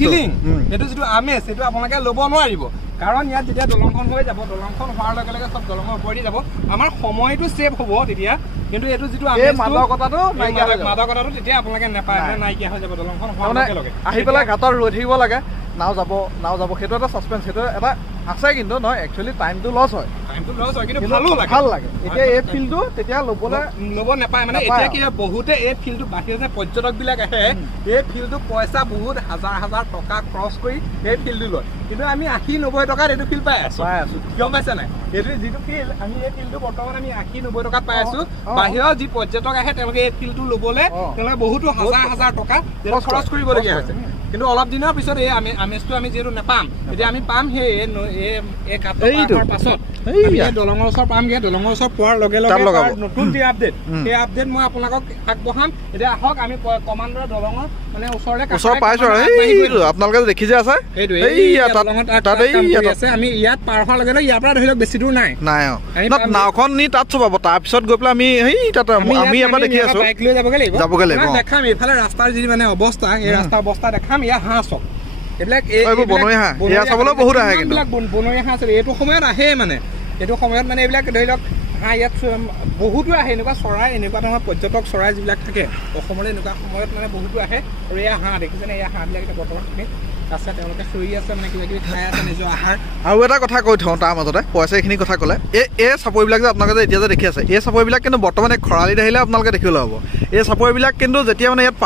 ফিলিং এইটো যিটো আমেজ সেইটো আপোনালোকে ল'ব নোৱাৰিব কাৰণ ইয়াত যেতিয়া দলংখন হৈ যাব দলংখন হোৱাৰ লগে লগে চব দলঙৰ ওপৰেদি যাব আমাৰ সময়টো ছেভ হ'ব তেতিয়া কিন্তু এইটো যিটো মাদকতাটো তেতিয়া আপোনালোকে নাপায় নাইকিয়া হৈ যাব দলংখন হোৱাৰ লগে লগে আহি পেলাই ঘাটত ৰৈ থাকিব লাগে নাও যাব সেইটো এটা ছাছপেন্স সেইটো এটা আছে কিন্তু নহয় একচুৱেলি টাইমটো লছ হয় কিন্তু ভাল লাগে এতিয়া এই ফিল্ডটো তেতিয়া ল'ব নাপায় মানে এতিয়া কি হয় বহুতে এই ফিল্ডটো বাহিৰৰ যে পৰ্যটকবিলাক আহে এই ফিল্ডটো পইচা বহুত হাজাৰ টকা খৰচ কৰি এই ফিল্ডটো লয় কিন্তু আমি 80-90 টকাত এইটো ফিল্ড পাই আছোঁ গম পাইছে নাই এইটো যিটো ফিল্ড আমি এই ফিল্ডটো বৰ্তমান আমি 80-90 টকাত পাই আছোঁ বাহিৰৰ যি পৰ্যটক আহে তেওঁলোকে এই ফিল্ডটো ল'বলৈ তেওঁলোকে বহুতো হাজাৰ টকা খৰচ কৰিবলগীয়া হৈছে কিন্তু অলপ দিনৰ পিছত এই আমেজটো আমি যিহেতু নাপাম এতিয়া আমি পাম সেই পাছত দলঙৰ ওচৰ পামগৈ দলঙৰ ওচৰ পোৱাৰ লগে লগে নতুন যি আপডেট সেই আপডেট মই আপোনালোকক আগবঢ়াম এতিয়া আহক আমি কমাণ্ডৰ দলঙৰ মানে ওচৰ পাইছোঁ আপোনালোকে দেখি যে আছে আমি ইয়াত পাৰ হোৱাৰ লগে লগে ইয়াৰ পৰা ধৰি লওক বেছি দূৰ নাই নাওখন নি তাত চলাব তাৰপিছত গৈ পেলাই আমি এবাৰ দেখি আছোঁ বাইক লৈ যাবগৈ লাগিব দেখাম এইফালে ৰাস্তাৰ যি মানে অৱস্থা এই ৰাস্তাৰ অৱস্থা দেখাম ইয়াৰ হাঁহ চক এইবিলাক বনৰীয়া চাবলৈ বহুত আহে কিন্তু বনৰীয়া হাঁহ আছিলে এইটো সময়ত আহে মানে এইটো সময়ত মানে এইবিলাক ধৰি লওক হাঁহ ইয়াত বহুতো আহে এনেকুৱা চৰাই এনেকুৱা ধৰণৰ পৰ্যটক চৰাই যিবিলাক থাকে অসমলৈ এনেকুৱা সময়ত মানে বহুতো আহে আৰু এয়া হাঁহ দেখিছেনে এয়া হাঁহবিলাক এতিয়া বৰ্তমান থাকে আছে তেওঁলোকে চৰি আছে মানে কিবা কিবি খাই আছে নিজৰ আহাৰ আৰু এটা কথা কৈ থওঁ তাৰ মাজতে পইচা এইখিনি কথা ক'লে এই চাপৰিবিলাক যে আপোনালোকে যে এতিয়া যে দেখি আছে এই চাপৰিবিলাক কিন্তু বৰ্তমান খৰালিত আহিলে আপোনালোকে দেখিবলৈ হ'ব এই চাপৰিবিলাক কিন্তু যেতিয়া মানে ইয়াত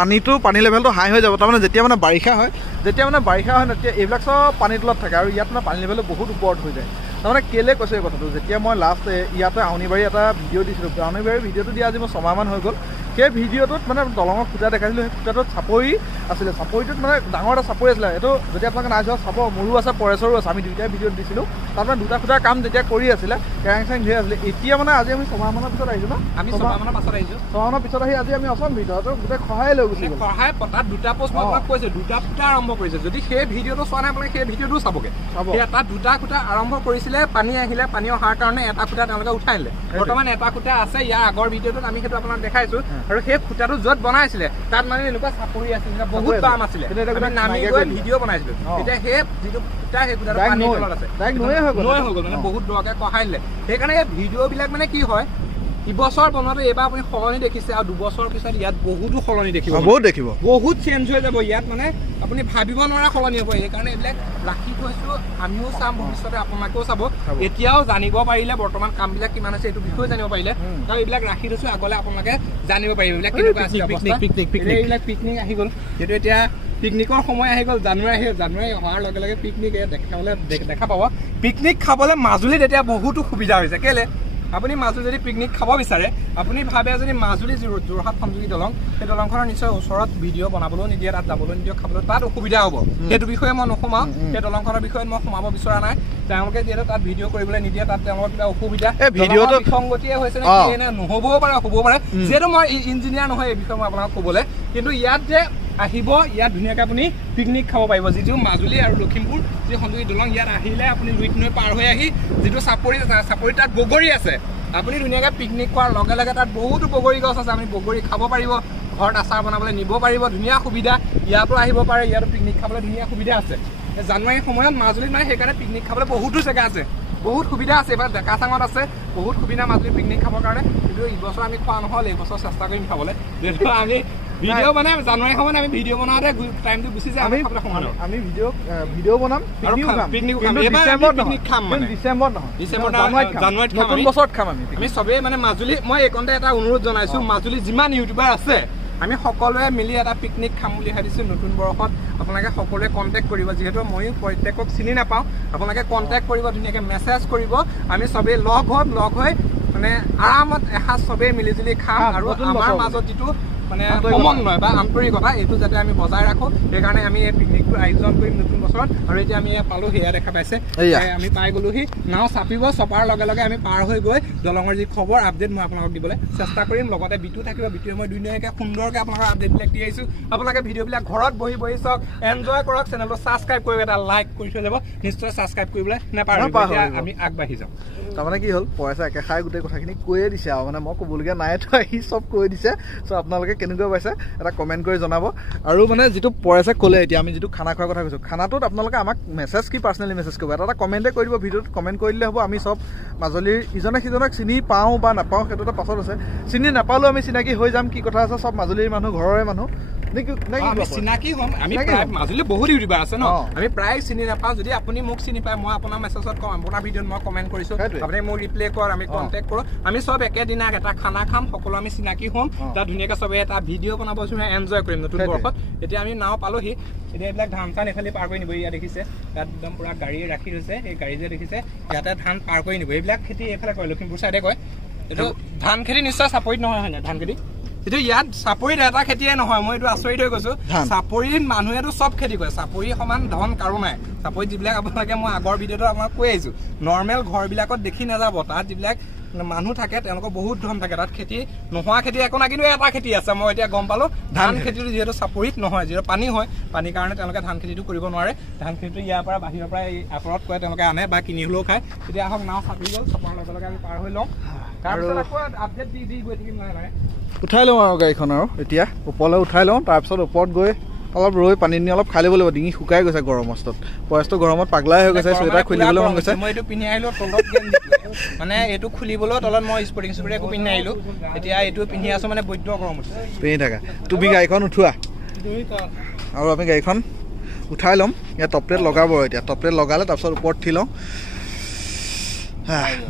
পানী লেভেলটো হাই হৈ যাব তাৰমানে যেতিয়া মানে বাৰিষা হয় তেতিয়া এইবিলাক চব পানীৰ তলত থাকে আৰু ইয়াত মানে পানী লেভেলটো বহুত ওপৰত হৈ যায় তাৰমানে কেলে কৈছে এই কথাটো যেতিয়া মই লাষ্ট ইয়াতে আউনীবাৰী এটা ভিডিঅ' দিছিলোঁ আউনীবাৰীৰ ভিডিঅ'টো দিয়া আজি মোৰ 6 মাহমান হৈ গ'ল সেই ভিডিঅ'টোত মানে দলঙৰ খুঁটা দেখাইছিলোঁ সেই খুঁটাটোত চাপৰি আছিলে চাপৰিটোত মানে ডাঙৰ এটা চাপৰি আছিলে এইটো যদি আপোনালোকে নাই যোৱা চাব মোৰো আছে পৰেশৰো আছে আমি দুইটাই ভিডিঅ'ত দিছিলোঁ তাত মানে দুটা খুঁটাৰ কাম যেতিয়া কৰি আছিলে কেৰাং চেং ধৰি আছিলে এতিয়া মানে আজি আমি 6 মাহমানৰ পিছত আহিছোঁ ন আমি 6 মাহমানৰ পাছত আহিছোঁ 6 মাহৰ পিছত আহি আজি আমি অসম ভিতৰত গোটেই খহাই লৈ গৈছোঁ খহাই পতাত দুটা পোষ্ট মই আপোনাক কৈছোঁ দুটা খুঁটা আৰম্ভ কৰিছে যদি সেই ভিডিঅ'টো চোৱা নাই আপোনালোকে সেই ভিডিঅ'টো চাবগৈ তাত দুটা খুঁটা আৰম্ভ কৰিছিলে পানী আহিলে পানী অহাৰ কাৰণে এটা খুঁটা তেওঁলোকে উঠাই দিলে বৰ্তমান এটা খুঁটা আছে ইয়াৰ আগৰ ভিডিঅ'টোত আমি সেইটো আপোনাক দেখাইছোঁ আৰু সেই খুঁটাটো য'ত বনাইছিলে তাত মানে এনেকুৱা চাপৰি আছিলে বহুত বাম আছিলে নামি গৈ ভিডিঅ' বনাইছিলোঁ এতিয়া সেই যিটো খুঁটা সেই খুঁটাটো পানীৰ তলত আছে নৈ হৈ গ'ল মানে বহুত দৰকে কহাই দিলে সেইকাৰণে এই ভিডিঅ'বিলাক মানে কি হয় ইবছৰ বনোৱাটো এইবাৰ আপুনি সলনি দেখিছে আৰু 2 বছৰ পিছত ইয়াত বহুতো সলনি দেখিব বহুত চেঞ্জ হৈ যাব ইয়াত মানে আপুনি ভাবিব নোৱাৰা সলনি হ'ব সেইকাৰণে এইবিলাক ৰাখি থৈছোঁ আমিও চাম ভৱিষ্যতে আপোনালোকেও চাব এতিয়াও জানিব পাৰিলে বৰ্তমান কামবিলাক কিমান আছে এইটো বিষয়ে জানিব পাৰিলে আৰু এইবিলাক ৰাখি থৈছোঁ আগলৈ আপোনালোকে জানিব পাৰিব এইবিলাক কেনেকুৱা আছে এইবিলাক পিকনিক আহি গ'ল যিহেতু এতিয়া পিকনিকৰ সময় আহি গ'ল জানুৱাৰী অহাৰ লগে লগে পিকনিক দেখা পাব পিকনিক খাবলৈ মাজুলীত এতিয়া বহুতো সুবিধা হৈছে কেলে আপুনি মাজুলী যদি পিকনিক খাব বিচাৰে আপুনি ভাবে যদি মাজুলী যোৰহাট সংযোগী দলং সেই দলংখনৰ নিশ্চয় ওচৰত ভিডিঅ' বনাবলৈও নিদিয়ে তাত যাবলৈ নিদিয়ে খাবলৈ তাত অসুবিধা হ'ব সেইটো বিষয়ে মই নোসোমাওঁ সেই দলংখনৰ বিষয়ে মই সোমাব বিচৰা নাই তেওঁলোকে যিহেতু তাত ভিডিঅ' কৰিবলৈ নিদিয়ে তাত তেওঁলোকৰ কিবা অসুবিধা ভিডিঅ'টো বিসংগতিয়ে হৈছে নে নহ'বও পাৰে হ'বও পাৰে যিহেতু মই ইঞ্জিনিয়াৰ নহয় এই বিষয়ে মই আপোনাক ক'বলৈ কিন্তু ইয়াত যে আহিব ইয়াত ধুনীয়াকৈ আপুনি পিকনিক খাব পাৰিব যিটো মাজুলী আৰু লখিমপুৰ যি সংযোগী দলং ইয়াত আহিলে আপুনি লুইত নৈ পাৰ হৈ আহি যিটো চাপৰি তাত বগৰী আছে আপুনি ধুনীয়াকৈ পিকনিক খোৱাৰ লগে লগে তাত বহুতো বগৰী গছ আছে আপুনি বগৰী খাব পাৰিব ঘৰত আচাৰ বনাবলৈ নিব পাৰিব ধুনীয়া সুবিধা ইয়াতো আহিব পাৰে ইয়াতো পিকনিক খাবলৈ ধুনীয়া সুবিধা আছে জানুৱাৰী সময়ত মাজুলীত মানে সেইকাৰণে পিকনিক খাবলৈ বহুতো জেগা আছে বহুত সুবিধা আছে এইবাৰ ডেকাচাঙত আছে বহুত সুবিধা মাজুলী পিকনিক খাবৰ কাৰণে কিন্তু এইবছৰ আমি খোৱা নহ'ল এইবছৰ চেষ্টা কৰিম খাবলৈ যিহেতু আমি ভিডিঅ' বনাম জানুৱাৰী সময়ত আমি ভিডিঅ' বনাওঁতে টাইমটো গুচি যায় আমি ভিডিঅ' বনাম জানুৱাৰীত খাম আমি চবেই মানে মাজুলী মই এইকণতে এটা অনুৰোধ জনাইছোঁ মাজুলী যিমান ইউটিউবাৰ আছে আমি সকলোৱে মিলি এটা পিকনিক খাম বুলি ভাবিছোঁ নতুন বৰ্ষত আপোনালোকে সকলোৱে কণ্টেক্ট কৰিব যিহেতু ময়ো প্ৰত্যেকক চিনি নাপাওঁ আপোনালোকে কণ্টেক্ট কৰিব ধুনীয়াকৈ মেছেজ কৰিব আমি চবেই লগ হৈ মানে আৰামত এসাঁজ চবেই মিলিজুলি খাম আৰু আমাৰ মাজত যিটো মানে সমন্বয় বা আন্তৰিকতা এইটো যাতে আমি বজাই ৰাখোঁ সেইকাৰণে আমি এই পিকনিকটো আয়োজন কৰিম নতুন বছৰত আৰু এতিয়া আমি পালোঁ সেয়া দেখা পাইছে আমি পাই গ'লোহি নাও চাপিব চপাৰ লগে লগে আমি পাৰ হৈ গৈ দলঙৰ যি খবৰ আপডেট মই আপোনালোকক দিবলৈ চেষ্টা কৰিম লগতে বিটু থাকিব বিটুৱে মই ধুনীয়াকৈ সুন্দৰকৈ আপোনালোকৰ আপডেটবিলাক দি আহিছোঁ আপোনালোকে ভিডিঅ'বিলাক ঘৰত বহি চাওক এনজয় কৰক চেনেলটো ছাবস্ক্ৰাইব কৰিব এটা লাইক কৰি থৈ যাব নিশ্চয় ছাবস্ক্ৰাইব কৰিবলৈ নাপাহৰিব এতিয়া আমি আগবাঢ়ি যাওঁ তাৰমানে কি হ'ল পইচা একেষাৰে গোটেই কথাখিনি কৈয়ে দিছে আৰু মানে মই ক'বলগীয়া নাই তো আহি চব কৈ দিছে চ' আপোনালোকে কেনেকুৱা পাইছে এটা কমেণ্ট কৰি জনাব আৰু মানে যিটো পইচা ক'লে এতিয়া আমি যিটো খানা খোৱাৰ কথা কৈছোঁ খানাটোত আপোনালোকে আমাক মেছেজ কি পাৰ্চনেলি মেছেজ কৰিব এটা কমেণ্টে কৰি দিব ভিডিঅ'ত কমেণ্ট কৰি দিলে হ'ব আমি চব মাজুলীৰ ইজনে সিজনক চিনি পাওঁ বা নাপাওঁ সেইটো এটা পাছত আছে চিনি নাপালেও আমি চিনাকি হৈ যাম কি কথা আছে চব মাজুলীৰ মানুহ ঘৰৰে মানুহ চিনাকি হ'ম আমি মাজুলী বহুত ইউটিউবাৰ আছে ন আমি প্ৰায় চিনি নাপাওঁ যদি আপুনি মোক চিনি পায় মই আপোনাৰ মেছেজত কম আপোনাৰ ভিডিঅ'ত মই কমেণ্ট কৰিছোঁ আপুনি মোক ৰিপ্লাই কৰক আমি কণ্টেক্ট কৰোঁ আমি চব একেদিনাক এটা খানা খাম সকলো আমি চিনাকি হ'ম তাত ধুনীয়াকৈ চবেই এটা ভিডিঅ' বনাব এনজয় কৰিম নতুন বৰ্ষত এতিয়া আমি নাও পালোহি এতিয়া এইবিলাক ধান চান এইফালে পাৰ কৰি নিব ইয়াত দেখিছে ইয়াত একদম পুৰা গাড়ী ৰাখি থৈছে এই গাড়ী যে দেখিছে ইয়াতে ধান পাৰ কৰি নিব এইবিলাক খেতি এইফালে কয় লখিমপুৰ চাইডে কয় এইটো ধান খেতি নিশ্চয় চাপৰিত নহয় হয় নাই ধান খেতি কিন্তু ইয়াত চাপৰিত এটা খেতিয়ে নহয় মই এইটো আচৰিত হৈ গৈছোঁ চাপৰিত মানুহেতো চব খেতি কৰে চাপৰি সমান ধন কাৰো নাই চাপৰিত যিবিলাক আপোনালোকে মই আগৰ ভিডিঅ'টো আপোনাক কৈ আহিছোঁ নৰ্মেল ঘৰবিলাকত দেখি নাযাব তাত যিবিলাক মানুহ থাকে তেওঁলোকৰ বহুত ধন থাকে তাত খেতি নোহোৱা খেতি একো নাই কিন্তু এটা খেতি আছে মই এতিয়া গম পালোঁ ধান খেতিটো যিহেতু চাপৰিত নহয় যিহেতু পানী হয় পানীৰ কাৰণে তেওঁলোকে ধান খেতিটো কৰিব নোৱাৰে ধান খেতিটো ইয়াৰ পৰা বাহিৰৰ পৰা এই আঁতৰত কৰে তেওঁলোকে আনে বা কিনি হ'লেও খায় তেতিয়া আহক নাও চাপি গ'ল চপাৰ লগে লগে আমি পাৰ হৈ লওঁ তাৰপিছত আকৌ আপডেট দি গৈ থাকিম নাই উঠাই লওঁ আৰু গাড়ীখন আৰু এতিয়া ওপৰলৈ উঠাই লওঁ তাৰপিছত ওপৰত গৈ অলপ ৰৈ পানী নি অলপ খাই ল'ব লাগিব ডিঙি শুকাই গৈছে গৰমত পয়সটো গৰমত পাগলাই হৈ গৈছে চুৱেটাৰ খুলিবলৈ মন গৈছে মই এইটো পিন্ধি আহিলোঁ তলত মানে এইটো খুলিবলৈ তলত মই স্পৰ্টিং একো পিন্ধি আহিলোঁ এতিয়া এইটো পিন্ধি আছোঁ মানে বৈদ্য গৰম উঠিছে পিন্ধি থাকা তুমি গাড়ীখন উঠোৱা আৰু আমি গাড়ীখন উঠাই ল'ম ইয়াত টপ প্লেট লগাব এতিয়া টপ প্লেট লগালে তাৰপিছত ওপৰত উঠি লওঁ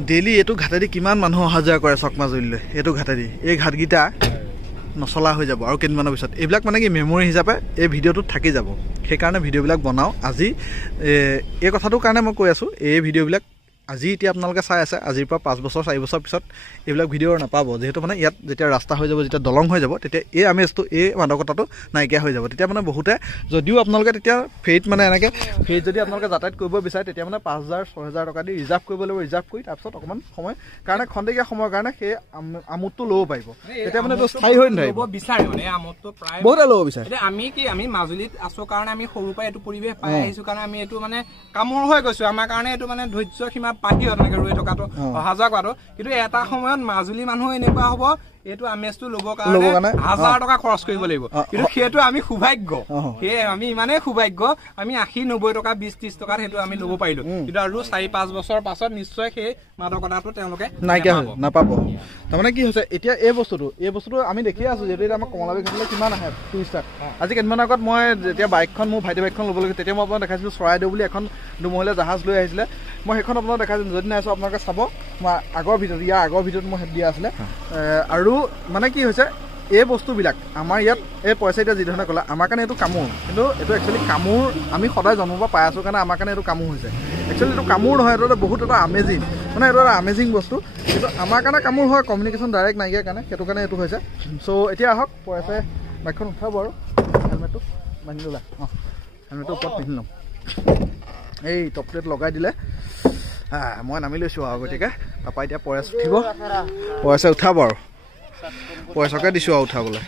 ডেইলি এইটো ঘাটেদি কিমান মানুহ অহা যোৱা কৰে চক মাজুলীলৈ এইটো ঘাটেদি এই ঘাটকেইটা নচলা হৈ যাব আৰু কেইদিনমানৰ পিছত এইবিলাক মানে কি মেমৰি হিচাপে এই ভিডিঅ'টোত থাকি যাব সেইকাৰণে ভিডিঅ'বিলাক বনাওঁ আজি এই কথাটোৰ কাৰণে মই কৈ আছোঁ এই ভিডিঅ'বিলাক আজি এতিয়া আপোনালোকে চাই আছে আজিৰ পৰা 5 বছৰ 4 বছৰ পিছত এইবিলাক ভিডিঅ' নাপাব যিহেতু মানে ইয়াত যেতিয়া ৰাস্তা হৈ যাব যেতিয়া দলং হৈ যাব তেতিয়া এই আমেজটো এই মাদকতাটো নাইকিয়া হৈ যাব তেতিয়া মানে বহুতে যদিও আপোনালোকে তেতিয়া ফেৰীত মানে এনেকৈ ফেৰীত যদি আপোনালোকে যাতায়াত কৰিব বিচাৰে তেতিয়া মানে 5,000 6,000 টকা দি ৰিজাৰ্ভ কৰিব লাগিব ৰিজাৰ্ভ কৰি তাৰপিছত অকণমান সময় কাৰণে খন্তেকীয়া সময়ৰ কাৰণে সেই আমোদটো ল'ব পাৰিব তেতিয়া মানে এইটো স্থায়ী হৈ নাথাকিব বিচাৰে মানে আমোদটো প্ৰায় বহুতে ল'ব বিচাৰে আমি মাজুলীত আছো কাৰণে আমি সৰুৰ পৰা এইটো পৰিৱেশ পাই আহিছো কাৰণে আমি এইটো মানে কামৰ হৈ গৈছো আমাৰ কাৰণে এইটো মানে ধৈৰ্য্য সীমা পাহি তেনেকে ৰৈ থকাটো অহা যোৱা কৰাটো কিন্তু এটা সময়ত মাজুলী মানুহ এনেকুৱা হ'ব এইটো আমেজটো ল'বৰ কাৰণে 1,000 টকা খৰচ কৰিব লাগিব কিন্তু সেইটো আমি সৌভাগ্য সেয়ে আমি ইমানেই সৌভাগ্য আমি 80-90 টকা 20-30 টকাত সেইটো আমি ল'ব পাৰিলো কিন্তু আৰু 4-5 বছৰ পাছত নিশ্চয় সেই মাদকতাটো তেওঁলোকে নাইকিয়া হৈ নাপাব তাৰমানে কি হৈছে এতিয়া এই বস্তুটো আমি দেখিয়ে আছো যিহেতু এতিয়া আমাৰ কমলাবাৰী ঘাটলৈ কিমান আহে টুৰিষ্টাৰ আজি কেইদিনমান আগত মই যেতিয়া বাইকখন মোৰ ভাইটি বাইকখন ল'ব লাগে তেতিয়া মই আপোনাক দেখাইছিলোঁ চৰাইদেউ বুলি এখন দুমহলীয়া জাহাজ লৈ আহিছিলে মই সেইখন আপোনাক দেখাইছিলোঁ যদি নাইছোঁ আপোনালোকে চাব মই আগৰ ভিডিঅ'ত মই দিয়া আছিলে আৰু মানে কি হৈছে এই বস্তুবিলাক আমাৰ ইয়াত এই পইচা এতিয়া যিধৰণে ক'লে আমাৰ কাৰণে এইটো কামোৰ কিন্তু এইটো একচুৱেলি কামোৰ আমি সদায় জন্মৰ পৰা পাই আছোঁ কাৰণে আমাৰ কাৰণে এইটো কামোৰ হৈছে একচুৱেলি এইটো কামোৰ নহয় এইটো বহুত এটা আমেজিং মানে এইটো এটা আমেজিং বস্তু কিন্তু আমাৰ কাৰণে কামোৰ হয় কমিউনিকেশ্যন ডাইৰেক্ট নাইকিয়া কাৰণে সেইটো কাৰণে এইটো হৈছে চ' এতিয়া আহক পইচাই বাইকখন উঠাব আৰু হেলমেটটো বান্ধি ল'লা হেলমেটটো ওপৰত পিন্ধি ল'ম এই টপ প্লেট লগাই দিলে মই নামি লৈছোঁ আৰু গতিকে তাৰপৰা এতিয়া পইচা উঠিব পইচা উঠাব আৰু পইচাকে দিছোঁ আৰু উঠাবলৈ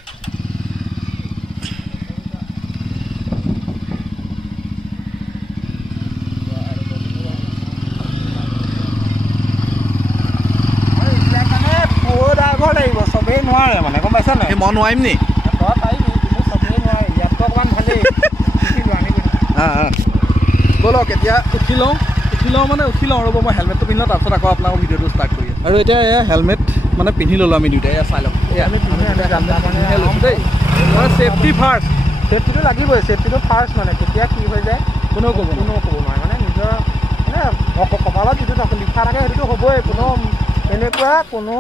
লাগিব চবেই নোৱাৰে মানে গম পাইছা নাই মই নোৱাৰিম নি চবেই নোৱাৰে ইয়াততো অকণমান ভালেই ব'লক এতিয়া উঠি লওঁ ৰ'ব মই হেলমেটটো পিন্ধি লওঁ তাৰপিছত আকৌ আপোনালোকৰ ভিডিঅ'টো ষ্টাৰ্ট কৰি আৰু এতিয়া এয়া হেলমেট মানে পিন্ধি ল'লোঁ আমি দুয়োটাই চাই লওক দেই মানে ছেফটি ফাৰ্ষ্ট ছেফটিটো লাগিবই ছেফটিটো ফাৰ্ষ্ট মানে তেতিয়া কি হৈ যায় কোনেও ক'ব নোৱাৰে মানে নিজৰ মানে কপালত যিটো লিখা থাকে সেইটোতো হ'বই এনেকুৱা কোনো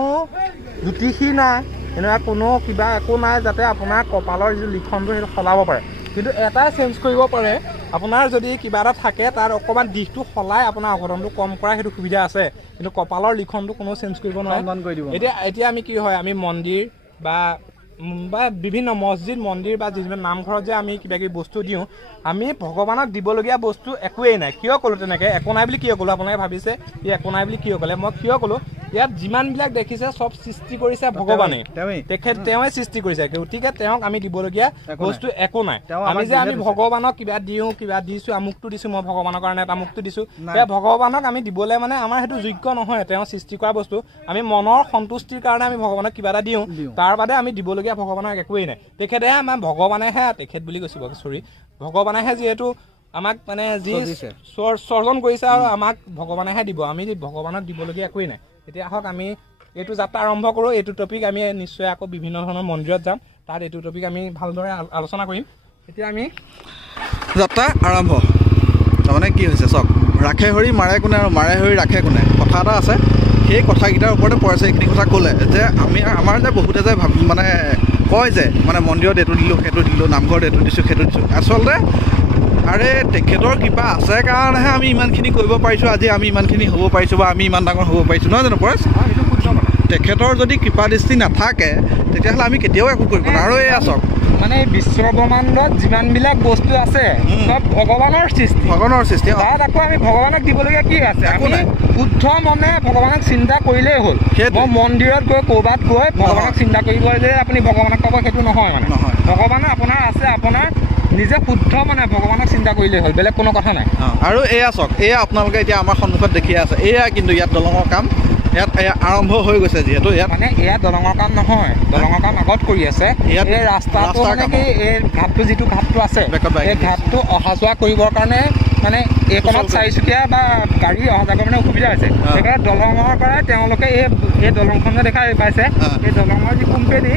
জ্যোতিষী নাই এনেকুৱা কোনো কিবা একো নাই যাতে আপোনাৰ কপালৰ যিটো লিখনটো সেইটো সলাব পাৰে কিন্তু এটাই চেঞ্জ কৰিব পাৰে আপোনাৰ যদি কিবা এটা থাকে তাৰ অকণমান দিশটো সলাই আপোনাৰ অঘটনটো কম কৰা সেইটো সুবিধা আছে কিন্তু কপালৰ লিখনটো কোনো চেঞ্জ কৰিব নোৱাৰে এতিয়া আমি কি হয় আমি মন্দিৰ বা বিভিন্ন মছজিদ মন্দিৰ বা যিবিলাক নামঘৰত যে আমি কিবা কিবি বস্তু দিওঁ আমি ভগৱানক দিবলগীয়া বস্তু একোৱেই নাই কিয় ক'লোঁ তেনেকৈ একো নাই বুলি কিয় ক'লোঁ আপোনালোকে ভাবিছে ই একো নাই বুলি কিয় ক'লে মই কিয় ক'লোঁ ইয়াত যিমানবিলাক দেখিছে চব সৃষ্টি কৰিছে ভগৱানে তেওঁৱে সৃষ্টি কৰিছে গতিকে তেওঁক আমি দিবলগীয়া বস্তু একো নাই আমি ভগৱানক কিবা দিছোঁ আমুকটো দিছোঁ মই ভগৱানৰ কাৰণে আমুকটো দিছোঁ সেয়া ভগৱানক আমি দিবলৈ মানে আমাৰ সেইটো যোগ্য নহয় তেওঁ সৃষ্টি কৰা বস্তু আমি মনৰ সন্তুষ্টিৰ কাৰণে আমি ভগৱানক কিবা এটা দিওঁ তাৰ বাদে আমি দিবলগীয়া ভগৱানক একোৱেই নাই তেখেতেহে আমাৰ ভগৱানেহে তেখেত বুলি কৈছোঁ চৰি ভগৱানেহে যিহেতু আমাক মানে যি স্বৰ্জন কৰিছে আৰু আমাক ভগৱানেহে দিব আমি ভগৱানক দিবলগীয়া একোৱেই নাই এতিয়া আহক আমি এইটো যাত্ৰা আৰম্ভ কৰোঁ এইটো টপিক আমি নিশ্চয় আকৌ বিভিন্ন ধৰণৰ মন্দিৰত যাম তাত এইটো টপিক আমি ভালদৰে আলোচনা কৰিম এতিয়া আমি যাত্ৰা আৰম্ভ তাৰমানে কি হৈছে চাওক ৰাখে হৰি মাৰে কোনে আৰু মাৰে হৰি ৰাখে কোনে কথা এটা আছে সেই কথাকেইটাৰ ওপৰতে পইচা এইখিনি কথা ক'লে যে আমাৰ যে বহুতে যে মানে কয় যে মানে মন্দিৰত এইটো দিলোঁ সেইটো দিলোঁ নামঘৰত এইটো দিছোঁ সেইটো দিছোঁ আচলতে আৰে তেখেতৰ কিবা আছে কাৰণেহে আমি ইমানখিনি কৰিব পাৰিছোঁ আজি আমি ইমানখিনি হ'ব পাৰিছোঁ বা আমি ইমান ডাঙৰ হ'ব পাৰিছোঁ নহয় জানো পৰেশ তেখেতৰ যদি কৃপা দৃষ্টি নাথাকে তেতিয়াহ'লে আমি কেতিয়াও একো কৰিব নোৱাৰোঁ আৰু এয়া চাওক মানে বিশ্ব ব্ৰহ্মাণ্ডত যিমানবিলাক বস্তু আছে চব ভগৱানৰ সৃষ্টি তাত আকৌ আমি ভগৱানক দিবলগীয়া কি আছে আমি শুদ্ধ মনে ভগৱানক চিন্তা কৰিলেই হ'ল মই মন্দিৰত গৈ ক'ৰবাত গৈ ভগৱানক চিন্তা কৰিব যে আপুনি ভগৱানক পাব সেইটো নহয় মানে ভগৱানে আপোনাৰ আছে আপোনাৰ নিজে শুদ্ধ মানে ভগৱানক চিন্তা কৰিলেই হ'ল বেলেগ কোনো কথা নাই আৰু এয়া চাওক এয়া আপোনালোকে এতিয়া আমাৰ সন্মুখত দেখি আছে এয়া কিন্তু ইয়াত দলঙৰ কাম ইয়াত আৰম্ভ হৈ গৈছে যিহেতু ইয়াত মানে এয়া দলঙৰ কাম নহয় দলঙৰ কাম আগত কৰি আছে এই ৰাস্তাটো মানে কি এই ঘাটটো যিটো ঘাটটো আছে এই ঘাটটো অহা যোৱা কৰিবৰ কাৰণে মানে এইকণত চাৰিচকীয়া বা গাড়ী অহা যোৱা মানে অসুবিধা হৈছে সেইকাৰণে দলঙৰ পৰাই তেওঁলোকে এই দলংখন যে দেখা পাইছে এই দলঙৰ যি কোম্পেনী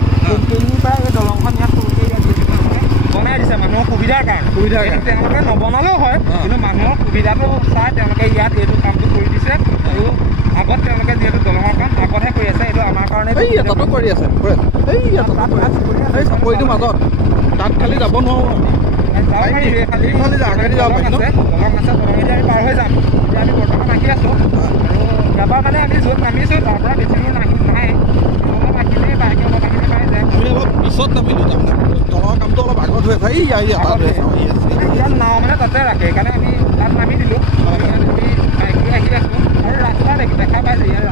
বা এই দলংখন ইয়াত বনাই দিছে মানুহৰ সুবিধাৰ কাৰণে তেওঁলোকে নবনালেও হয় কিন্তু মানুহৰ সুবিধাটো চাই তেওঁলোকে ইয়াত এইটো কামটো কৰি দিছে আৰু আগত তেওঁলোকে যিহেতু দলঙৰ কাম আগতহে কৰি আছে এইটো আমাৰ কাৰণে তাতো কৰি আছে চাপৰিটোৰ মাজত তাত খালি যাব নোৱাৰোঁ আগেদি যাব পাৰিম দলং আছে দলঙেদি আমি পাৰ হৈ যাম এতিয়া আমি বৰ্তমান আহি আছোঁ আৰু ইয়াৰপৰা মানে আমি য'ত নামিছোঁ তাৰপৰা বেছি দূৰ নাই অলপ আহিলেই বাইকে অলপ আহিলে পাই যায় আমি অলপ পিছত নামিলোঁ তাৰমানে দলঙৰ কামটো অলপ আগত হৈ আছে ইয়াত নাও মানে তাতে ৰাখে সেইকাৰণে আমি তাত নামি দিলোঁ আমি বাইক লৈ আহি আছোঁ আৰু ৰাস্তা দেখা পাইছে ইয়াৰ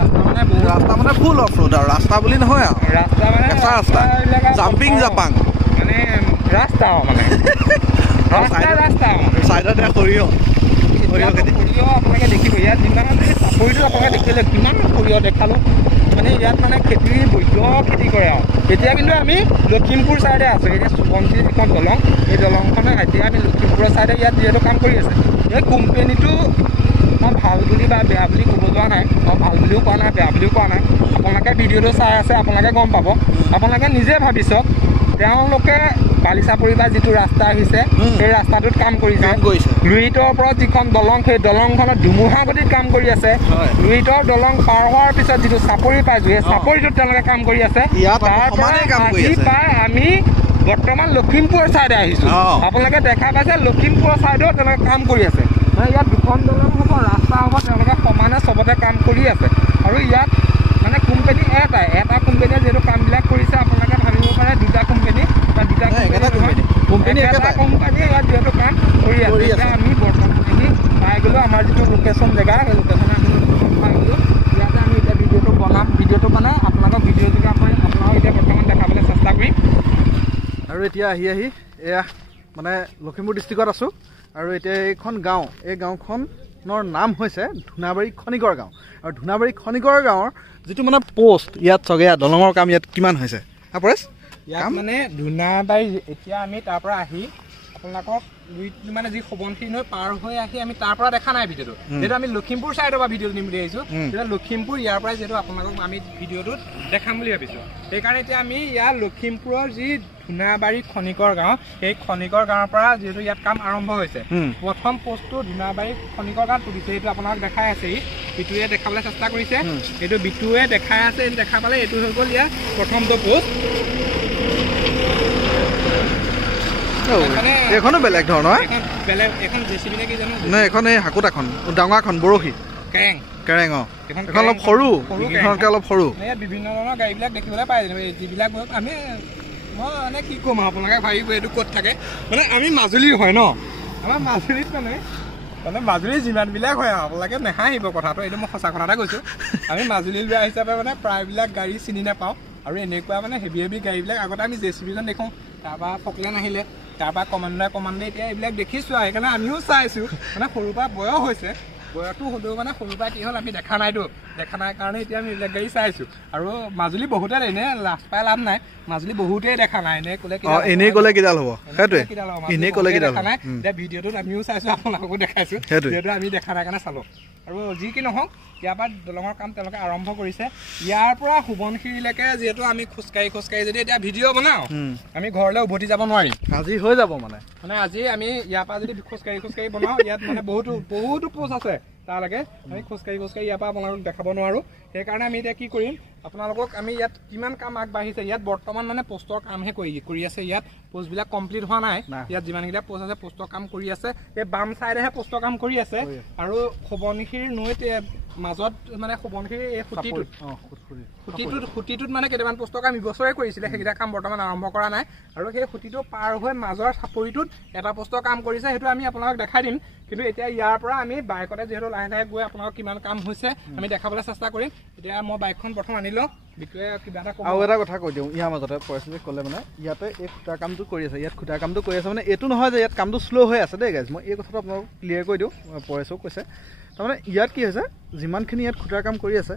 ৰাস্তা মানে ফুল অফ ৰোড আৰু ৰাস্তা বুলি নহয় আৰু ৰাস্তা মানে ৰাস্তা জাম্পিং জাপাং মানে ৰাস্তা মানে ৰাস্তা চাইডতে সৰিয়হ আপোনালোকে দেখিব ইয়াত যিমান চাপৰিটো আপোনালোকে দেখিলে কিমান সৰিয়হ দেখালোঁ মানে ইয়াত মানে খেতি বৈধ খেতি কৰে আৰু এতিয়া কিন্তু আমি লখিমপুৰ ছাইডে আছোঁ এতিয়া সোৱণশিৰি যিখন দলং এই দলংখনে এতিয়া আমি লখিমপুৰৰ ছাইডে ইয়াত যিহেতু কাম কৰি আছে এই কোম্পেনীটো মই ভাল বুলি বা বেয়া বুলি ক'ব যোৱা নাই মই ভাল বুলিও কোৱা নাই বেয়া বুলিও কোৱা নাই আপোনালোকে ভিডিঅ'টো চাই আছে আপোনালোকে গম পাব আপোনালোকে নিজে ভাবি চাওক তেওঁলোকে বালিচাপৰি বা যিটো ৰাস্তা আহিছে সেই ৰাস্তাটোত কাম কৰিছে লুইটৰ ওপৰত যিখন দলং সেই দলংখনত ধুমুহা গতিত কাম কৰি আছে লুইটৰ দলং পাৰ হোৱাৰ পিছত যিটো চাপৰি পাইছোঁ সেই চাপৰিটোত তেওঁলোকে কাম কৰি আছে তাৰপৰা আহি পাই আমি বৰ্তমান লখিমপুৰ ছাইডে আহিছোঁ আপোনালোকে দেখা পাইছে লখিমপুৰৰ ছাইডেও তেওঁলোকে কাম কৰি আছে মানে ইয়াত দুখন দলং হ'ব ৰাস্তা হ'ব তেওঁলোকে সমানে চবতে কাম কৰি আছে আৰু ইয়াত মানে কোম্পানী এটা কোম্পানীয়ে যিহেতু কামবিলাক কৰিছে আপোনালোকে ভাবিব পাৰে দুটা কোম্পানী বা দুটা কোম্পানী ইয়াত যিহেতু কাম কৰি আছে এতিয়া আমি বৰ্তমান আহি পাই গ'লোঁ আমাৰ যিটো লোকেশ্যন জেগা সেই লোকেশ্যনে আমি পাই গ'লোঁ ইয়াতে আমি এতিয়া ভিডিঅ'টো বনাই আপোনালোকক ভিডিঅ' যোগে আপোনালোকক এতিয়া বৰ্তমান দেখাবলৈ চেষ্টা কৰিম আৰু এতিয়া আহি এয়া মানে লখিমপুৰ ডিষ্ট্ৰিক্টত আছোঁ আৰু এতিয়া এইখন গাঁও এই গাঁওখনৰ নাম হৈছে ধুনাবাৰী খনিকৰ গাঁও আৰু ধুনাবাৰী খনিকৰ গাঁৱৰ যিটো মানে পোষ্ট ইয়াত চগে দলঙৰ কাম ইয়াত কিমান হৈছে পৰেশ ইয়াত মানে ধুনাবাৰী এতিয়া আমি তাৰ পৰা আহি আপোনালোকক মানে যি সোৱণশিৰি নৈ পাৰ হৈ আহি আমি তাৰ পৰা দেখা নাই ভিডিঅ'টো যিহেতু আমি লখিমপুৰ ছাইডৰ পৰা ভিডিঅ'টো নিম বুলি আহিছোঁ তেতিয়া লখিমপুৰ ইয়াৰ পৰাই যিহেতু আপোনালোকক আমি ভিডিঅ'টোত দেখাম বুলি ভাবিছোঁ সেইকাৰণে এতিয়া আমি ইয়াৰ লখিমপুৰৰ যি ধুনাবাৰী খনিকৰ গাঁও সেই খনিকৰ গাঁৱৰ পৰা যিহেতু ইয়াত কাম আৰম্ভ হৈছে প্ৰথম পোষ্টটো ধুনাবাৰী খনিকৰ গাঁৱত তুলিছে এইটো আপোনালোক দেখাই আছে বিটুৱে দেখাবলৈ চেষ্টা কৰিছে এইটো বিটুৱে দেখাই আছে দেখা পালে এইটো হৈ গ'ল ইয়াৰ প্ৰথমটো পোষ্ট এইখনো বেলেগ ধৰণৰ বেলেগ এখন জেচিবি নে কি জানো নাই এখন এই হাকুটাখন ডাঙৰখন বৰশী কেৰেং এখন অলপ সৰু এইখনতকৈ অলপ সৰু ইয়াত বিভিন্ন ধৰণৰ গাড়ীবিলাক দেখিবলৈ পাই যিবিলাক আমি মই মানে কি ক'ম আপোনালোকে ভাবিব এইটো ক'ত থাকে মানে আমি মাজুলীৰ হয় ন আমাৰ মাজুলীত মানে মাজুলীৰ যিমানবিলাক হয় আপোনালোকে নেহাঁহিব কথাটো এইটো মই সঁচা কথা এটা কৈছোঁ আমি মাজুলীৰ ল'ৰা হিচাপে মানে প্ৰায়বিলাক গাড়ী চিনি নাপাওঁ আৰু এনেকুৱা মানে হেভি গাড়ীবিলাক আগতে আমি জেচিবিজন দেখোঁ তাৰপৰা ফকলেন আহিলে তাৰপৰা কমাণ্ডে এতিয়া এইবিলাক দেখিছোঁ আৰু সেইকাৰণে আমিও চাইছোঁ মানে সৰুৰ পৰা বয়স হৈছে বয়সটো হ'লেও মানে সৰুৰ পৰা কি হ'ল আমি দেখা নাই কাৰণে এতিয়া আমি এইবিলাক গাড়ী চাইছোঁ আৰু মাজুলী বহুতে এনেই লাজ পাই লাভ নাই মাজুলী বহুতেই দেখা নাই এনেই ক'লে কিডাল হ'ব সেইটোৱে এনেই ক'লে কিডাল দেখা নাই এতিয়া ভিডিঅ'টোত আমিও চাইছোঁ আপোনালোকো দেখাইছোঁ যিহেতু আমি দেখা নাই কাৰণে চালোঁ আৰু যি কি নহওক ইয়াৰ পৰা দলঙৰ কাম তেওঁলোকে আৰম্ভ কৰিছে ইয়াৰ পৰা সোৱণশিৰিলৈকে যিহেতু আমি খোজকাঢ়ি যদি এতিয়া ভিডিঅ' বনাওঁ আমি ঘৰলৈ উভতি যাব নোৱাৰিম আজি হৈ যাব মানে আজি আমি ইয়াৰ পৰা যদি খোজকাঢ়ি বনাওঁ ইয়াত মানে বহুতো পোষ্ট আছে তালৈকে আমি খোজকাঢ়ি ইয়াৰ পৰা আপোনালোকক দেখাব নোৱাৰোঁ সেইকাৰণে আমি এতিয়া কি কৰিম আপোনালোকক আমি ইয়াত কিমান কাম আগবাঢ়িছে ইয়াত বৰ্তমান মানে পোষ্টৰ কামহে কৰি আছে ইয়াত পোষ্টবিলাক কমপ্লিট হোৱা নাই ইয়াত যিমানকেইটা পোষ্ট আছে পোষ্টৰ কাম কৰি আছে এই বাম চাইডেহে পোষ্টৰ কাম কৰি আছে আৰু সোৱণশিৰি নৈত মাজত মানে সোৱণশিৰি এই খুঁটিটোত মানে কেইটামান পোষ্টৰ কাম ইবছৰে কৰিছিলে সেইকেইটা কাম বৰ্তমান আৰম্ভ কৰা নাই আৰু সেই খুঁটিটো পাৰ হৈ মাজৰ চাপৰিটোত এটা পোষ্টৰ কাম কৰিছে সেইটো আমি আপোনালোকক দেখাই দিম কিন্তু এতিয়া ইয়াৰ পৰা আমি বাইকতে যিহেতু লাহে গৈ আপোনালোকক কিমান কাম হৈছে আমি দেখাবলৈ চেষ্টা কৰিম এতিয়া মই বাইকখন প্ৰথম আনি লওঁ বিটুৱে কিবা এটা আৰু এটা কথা কৈ দিওঁ ইয়াৰ মাজতে পৰেশে ক'লে মানে ইয়াতে এই খুঁটাৰ কামটো কৰি আছে খুঁটাৰ কামটো কৰি আছে মানে এইটো নহয় যে ইয়াত কামটো শ্ল' হৈ আছে দেই গাইজ মই এই কথাটো আপোনালোকক ক্লিয়াৰ কৰি দিওঁ পৰেশেও কৈছে তাৰমানে ইয়াত কি হৈছে যিমানখিনি ইয়াত খুঁটাৰ কাম কৰি আছে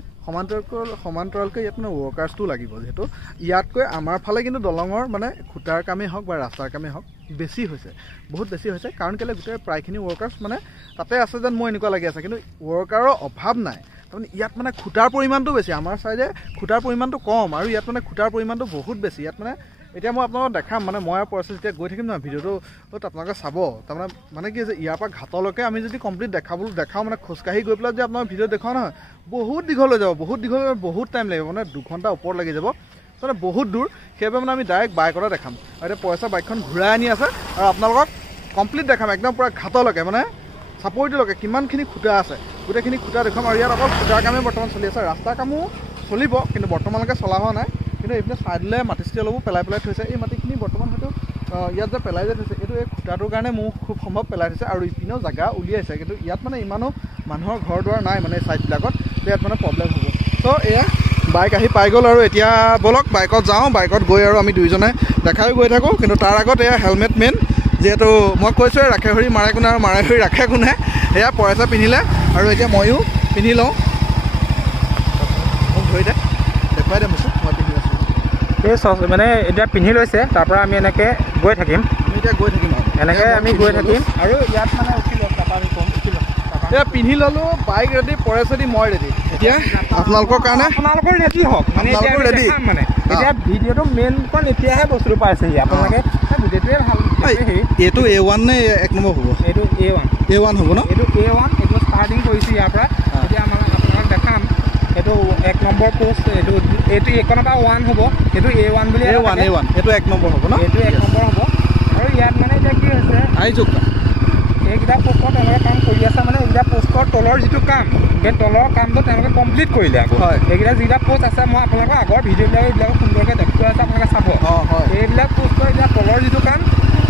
সমান্তৰালকৈ ইয়াত মানে ৱৰ্কাৰ্ছটো লাগিব যিহেতু ইয়াতকৈ আমাৰ ফালে কিন্তু দলঙৰ মানে খুঁটাৰ কামেই হওক বা ৰাস্তাৰ কামেই হওক বেছি হৈছে বহুত বেছি হৈছে কাৰণ কেলৈ গোটেই প্ৰায়খিনি ৱৰ্কাৰ্ছ মানে তাতে আছে যেন মোৰ এনেকুৱা লাগি আছে কিন্তু ৱৰ্কাৰৰ অভাৱ নাই তাৰমানে ইয়াত মানে খুঁটাৰ পৰিমাণটো বেছি আমাৰ চাইডে খুঁটাৰ পৰিমাণটো কম আৰু ইয়াত মানে খুঁটাৰ পৰিমাণটো বহুত বেছি ইয়াত মানে এতিয়া মই আপোনালোকক দেখাম মানে মই প্ৰচেছ যেতিয়া গৈ থাকিম নহয় ভিডিঅ'টো আপোনালোকে চাব তাৰমানে মানে কি যে ইয়াৰ পৰা ঘাটলৈকে আমি যদি কমপ্লিট দেখাওঁ মানে খোজকাঢ়ি গৈ পেলাই যদি আপোনালোক ভিডিঅ' দেখাওঁ নহয় বহুত দীঘল হৈ যাব বহুত টাইম লাগিব মানে 2 ঘণ্টা ওপৰত লাগি যাব মানে বহুত দূৰ সেইবাবে মানে আমি ডাইৰেক্ট বাইকতে দেখাম আৰু এতিয়া পইচা বাইকখন ঘূৰাই আনি আছে আৰু আপোনালোকক কমপ্লিট দেখাম একদম পূৰা ঘাটলৈকে মানে চাপৰিটোলৈকে কিমানখিনি খুঁটা আছে গোটেইখিনি খুঁটা দেখুৱাম আৰু ইয়াত অকল খুঁটাৰ কামেই বৰ্তমান চলি আছে ৰাস্তাৰ কামো চলিব কিন্তু বৰ্তমানলৈকে চলা হোৱা নাই কিন্তু এইপিনে চাইডলৈ মাটি চাটি অলপো পেলাই থৈছে এই মাটিখিনি বৰ্তমান হয়তো ইয়াত যে পেলাই যে থৈছে এইটো এই খুঁটাটোৰ কাৰণে মোক খুব সম্ভৱ পেলাই থৈছে আৰু ইপিনেও জেগা উলিয়াইছে কিন্তু ইয়াত মানে ইমানো মানুহৰ ঘৰ দুৱাৰ নাই মানে এই ছাইডবিলাকত ইয়াত মানে প্ৰব্লেম হ'ব ত' এয়া বাইক আহি পাই গ'ল আৰু এতিয়া ব'লক বাইকত যাওঁ বাইকত গৈ আৰু আমি দুইজনে দেখাই গৈ থাকোঁ কিন্তু তাৰ আগত এয়া হেলমেট মেইন যিহেতু মই কৈছোঁ ৰাখে হৰি মাৰে কোনে আৰু মাৰে হৰি ৰাখে কোনে এয়া পইচা পিন্ধিলে আৰু এতিয়া ময়ো পিন্ধি লওঁ মোক ধৰি দে দেখুৱাই দে মোক মই পিন্ধি আছোঁ এই মানে এতিয়া পিন্ধি লৈছে তাৰপৰা আমি এনেকৈ গৈ থাকিম আমি এতিয়া গৈ থাকিম আৰু এনেকৈ আমি গৈ থাকিম আৰু ইয়াত মানে উঠিলোঁ তাৰপৰা আমি কম উঠিলোঁ এতিয়া পিন্ধি ল'লোঁ বাইক ৰেডি পৰে যদি মই ৰেডি এতিয়া আপোনালোকৰ কাৰণে আপোনালোকৰ ৰেডি হওক মানে এতিয়া ৰেডি মানে এতিয়া ভিডিঅ'টো মেইনখন এতিয়াহে বস্তুটো পাইছেহি আপোনালোকে ভিডিঅ'টোৱে ভাল এইটো A1 নে 1 নম্বৰ হ'ব এইটো A1 হ'ব ন এইটো A1 এইটো ষ্টাৰ্টিং কৰিছোঁ ইয়াৰ পৰা এতিয়া আপোনালোকক দেখাম এইটো 1 নম্বৰ পোষ্ট এইটো এইখনৰ পৰা 1 হ'ব এইটো A1 বুলি A1 এইটো 1 নম্বৰ হ'ব ন এইটো 1 নম্বৰ হ'ব আৰু ইয়াত মানে এতিয়া কি হৈছে এইকেইটা পোষ্টত তেওঁলোকে কাম কৰি আছে মানে এইকেইটা পোষ্টৰ তলৰ যিটো কাম সেই তলৰ কামটো তেওঁলোকে কমপ্লিট কৰিলে আকৌ এইকেইটা যিকেইটা পোষ্ট আছে মই আপোনালোকৰ আগৰ ভিডিঅ'বিলাক এইবিলাক সুন্দৰকৈ দেখুৱাই আছে আপোনালোকে চাব এইবিলাক পোষ্টৰ এতিয়া তলৰ যিটো কাম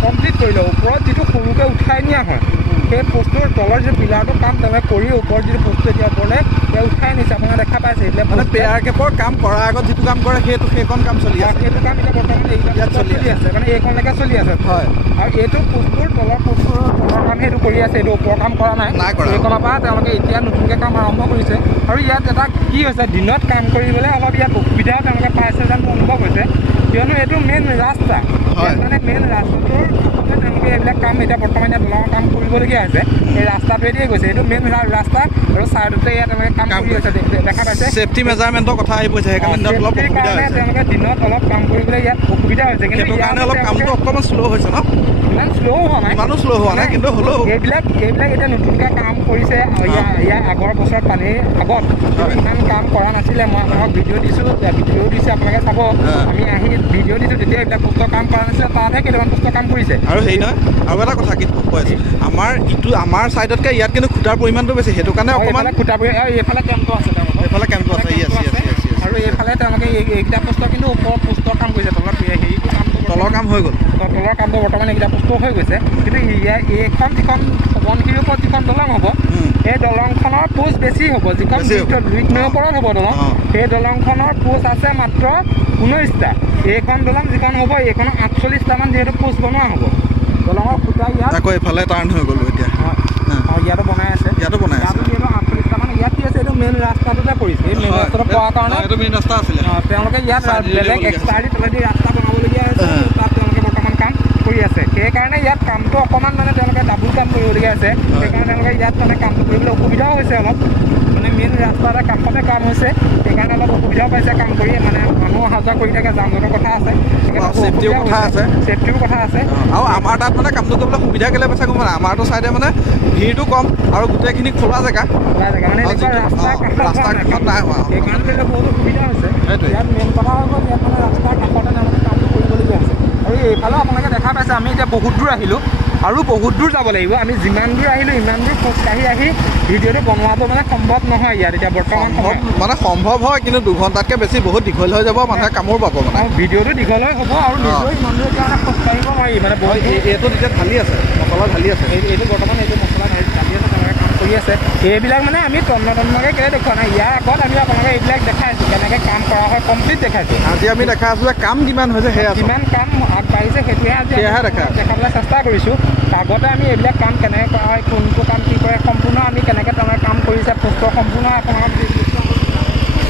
কমপ্লিট কৰিলে ওপৰত যিটো সৰুকৈ উঠাই নিয়া হয় সেই পোষ্টটোৰ তলৰ যিটো পিলাৰটোৰ কাম তেওঁলোকে কৰি ওপৰত যিটো পোষ্টটো এতিয়া ওপৰলৈ উঠাই নিছে আপোনালোকে দেখা পাইছে এইবিলাক মানে পেয়াৰ কেপৰ কাম কৰাৰ আগত যিটো কাম কৰে সেইখন কাম চলি আছে সেইটো কাম এতিয়া বৰ্তমান এইবিলাক চলি আছে মানে এইখনলৈকে চলি আছে হয় আৰু এইটো পোষ্টটোৰ তলৰ কাম সেইটো কৰি আছে এইটো ওপৰৰ কাম কৰা নাই এইখনৰ পৰা তেওঁলোকে এতিয়া নতুনকৈ কাম আৰম্ভ কৰিছে আৰু ইয়াত এটা কি হৈছে দিনত কাম কৰিবলৈ অলপ ইয়াত অসুবিধাও তেওঁলোকে পাইছে যেন অনুভৱ হৈছে কিয়নো এইটো মেইন ৰাস্তা মানে মেইন ৰাস্তাটোৰ তেওঁলোকে এইবিলাক কাম এতিয়া বৰ্তমান ইয়াত দলঙৰ কাম কৰিবলগীয়া হৈছে এই ৰাস্তাটোৱেদিয়ে গৈছে এইটো মেইন ৰাস্তা আৰু ছাইডতে ইয়াত তেওঁলোকে কাম কৰি আছে দেখা পাইছে ছেফটি মেজাৰমেণ্টৰ কথা আহি পৰিছে সেইকাৰণে অলপ অসুবিধা হৈছে তেওঁলোকে দিনত অলপ কাম কৰিবলৈ ইয়াত অসুবিধা হৈছে কিন্তু সেইটো কাৰণে অলপ কামটো অকণমান শ্ল' হৈছে ন ইমান শ্ল' হোৱা নাই ইমানো শ্ল' হোৱা নাই কিন্তু হ'লেও এইবিলাক এতিয়া নতুনকৈ কাম কৰিছে ইয়াৰ আগৰ বছৰত পানীৰ আগত ইমান কাম কৰা নাছিলে মই আপোনাক ভিডিঅ' দিছোঁ আপোনালোকে চাব আমি আহি ভিডিঅ' দিছোঁ তেতিয়া এইবিলাক পোষ্টৰ কাম কৰা নাছিলে তাতহে কেইটামান পোষ্টৰ কাম কৰিছে আৰু হেৰি নহয় আৰু এটা কথা কি কৈ আছোঁ আমাৰ ছাইডতকৈ ইয়াত কিন্তু খুটাৰ পৰিমাণটো বেছি সেইটো কাৰণে অকণমান খুটা এইফালে কেম্পটো আছে এইফালে কেম্পটো আছে আৰু এইফালে তেওঁলোকে এইকেইটা পোষ্টৰ কিন্তু ওপৰৰ পোষ্টৰ কাম কৰিছে তলৰ কাম হৈ গ'ল তলৰ কামটো বৰ্তমান এইকেইটা পোষ্ট হৈ গৈছে কিন্তু এইখন যিখন বনশিৰিৰ ওপৰত যিখন দলং হ'ব এই দলংখনৰ পোষ্ট বেছি হ'ব যিখন লুইটনৰ ওপৰত হ'ব দলং সেই দলংখনৰ পোষ্ট আছে মাত্ৰ 19টা এইখন দলং যিখন হ'ব এইখনৰ 48টামান যিহেতু পোষ্ট বনোৱা হ'ব দলঙৰ খুটা ইয়াত আকৌ এইফালে টাৰ্ণ হৈ গ'লো এতিয়া ইয়াতো বনাই আছে ইয়াতো বনাই আছে 48টামান ইয়াত কি আছে এইটো মেইন ৰাস্তাটোতে পৰিছে এই মেইন ৰাস্তাটো পোৱাৰ কাৰণে এইটো মেইন ৰাস্তা আছিলে তেওঁলোকে ইয়াত বেলেগ এক্সট্ৰা তলেদি ৰাস্তা বনাবলগীয়া হৈছে তাত তেওঁলোকে বৰ্তমান কাম কৰি আছে সেইকাৰণে ইয়াত কামটো অকণমান মানে তেওঁলোকে ডাবুল কাম কৰিবলগীয়া আছে সেইকাৰণে তেওঁলোকে ইয়াত মানে কামটো কৰিবলৈ অসুবিধাও হৈছে অলপ মানে মেইন ৰাস্তা এটা কাষতে কাম হৈছে সেইকাৰণে অলপ অসুবিধাও পাইছে কাম কৰি মানে মানুহ অহা যোৱা কৰি থাকে যান জঁটৰ কথা আছে ছেফটিৰ কথা আছে আৰু আমাৰ তাত মানে কামটো কৰিবলৈ সুবিধা কেলৈ পাইছে গম পায় আমাৰতো চাইডে মানে ভিৰটো কম আৰু গোটেইখিনি খোলা জেগা মানে ৰাস্তা কাষত নাই হোৱা সেইকাৰণে বহুত অসুবিধা হৈছে ইয়াত মেইন কথা হৈ গ'ল ইয়াত মানে ৰাস্তাৰ কাষতে তেওঁলোকে কামটো কৰিবলগীয়া হৈছে আৰু এইফালেও আপোনালোকে দেখা পাইছে আমি এতিয়া বহুত দূৰ আহিলোঁ আৰু বহুত দূৰ যাব লাগিব আমি যিমান দূৰ আহিলোঁ ইমান দূৰ খোজকাঢ়ি আহি ভিডিঅ'টো বনোৱাটো মানে সম্ভৱ নহয় ইয়াত এতিয়া বৰ্তমান মানে সম্ভৱ হয় কিন্তু 2 ঘণ্টাতকৈ বেছি বহুত দীঘল হৈ যাব মানুহে কামোৰ পাব মানে ভিডিঅ'টো দীঘল হৈ হ'ব আৰু নিজেও ইমান দূৰ এতিয়া মানে খোজকাঢ়িব নোৱাৰি মানে এইটো এতিয়া ঢালি আছে মছলা ঢালি আছে এইটো বৰ্তমান এইটো মছলা ঢালি আছে তেওঁলোকে কাম কৰি আছে এইবিলাক মানে আমি তন্নকৈ কেলৈ দেখুওৱা নাই ইয়াৰ আগত আমি আপোনালোকে এইবিলাক দেখাইছোঁ কেনেকৈ কাম কৰা হয় কমপ্লিট দেখাইছোঁ আজি আমি দেখাই আছোঁ যে কাম কিমান হৈছে সেয়া কিমান কাম আগবাঢ়িছে সেইটোহে আজি দেখাবলৈ চেষ্টা কৰিছোঁ আগতে আমি এইবিলাক কাম কেনেকৈ কৰা হয় কোনটো কাম কি কৰে সম্পূৰ্ণ আমি কেনেকৈ তেওঁলোকে কাম কৰিছে পোষ্টৰ সম্পূৰ্ণ আপোনালোকক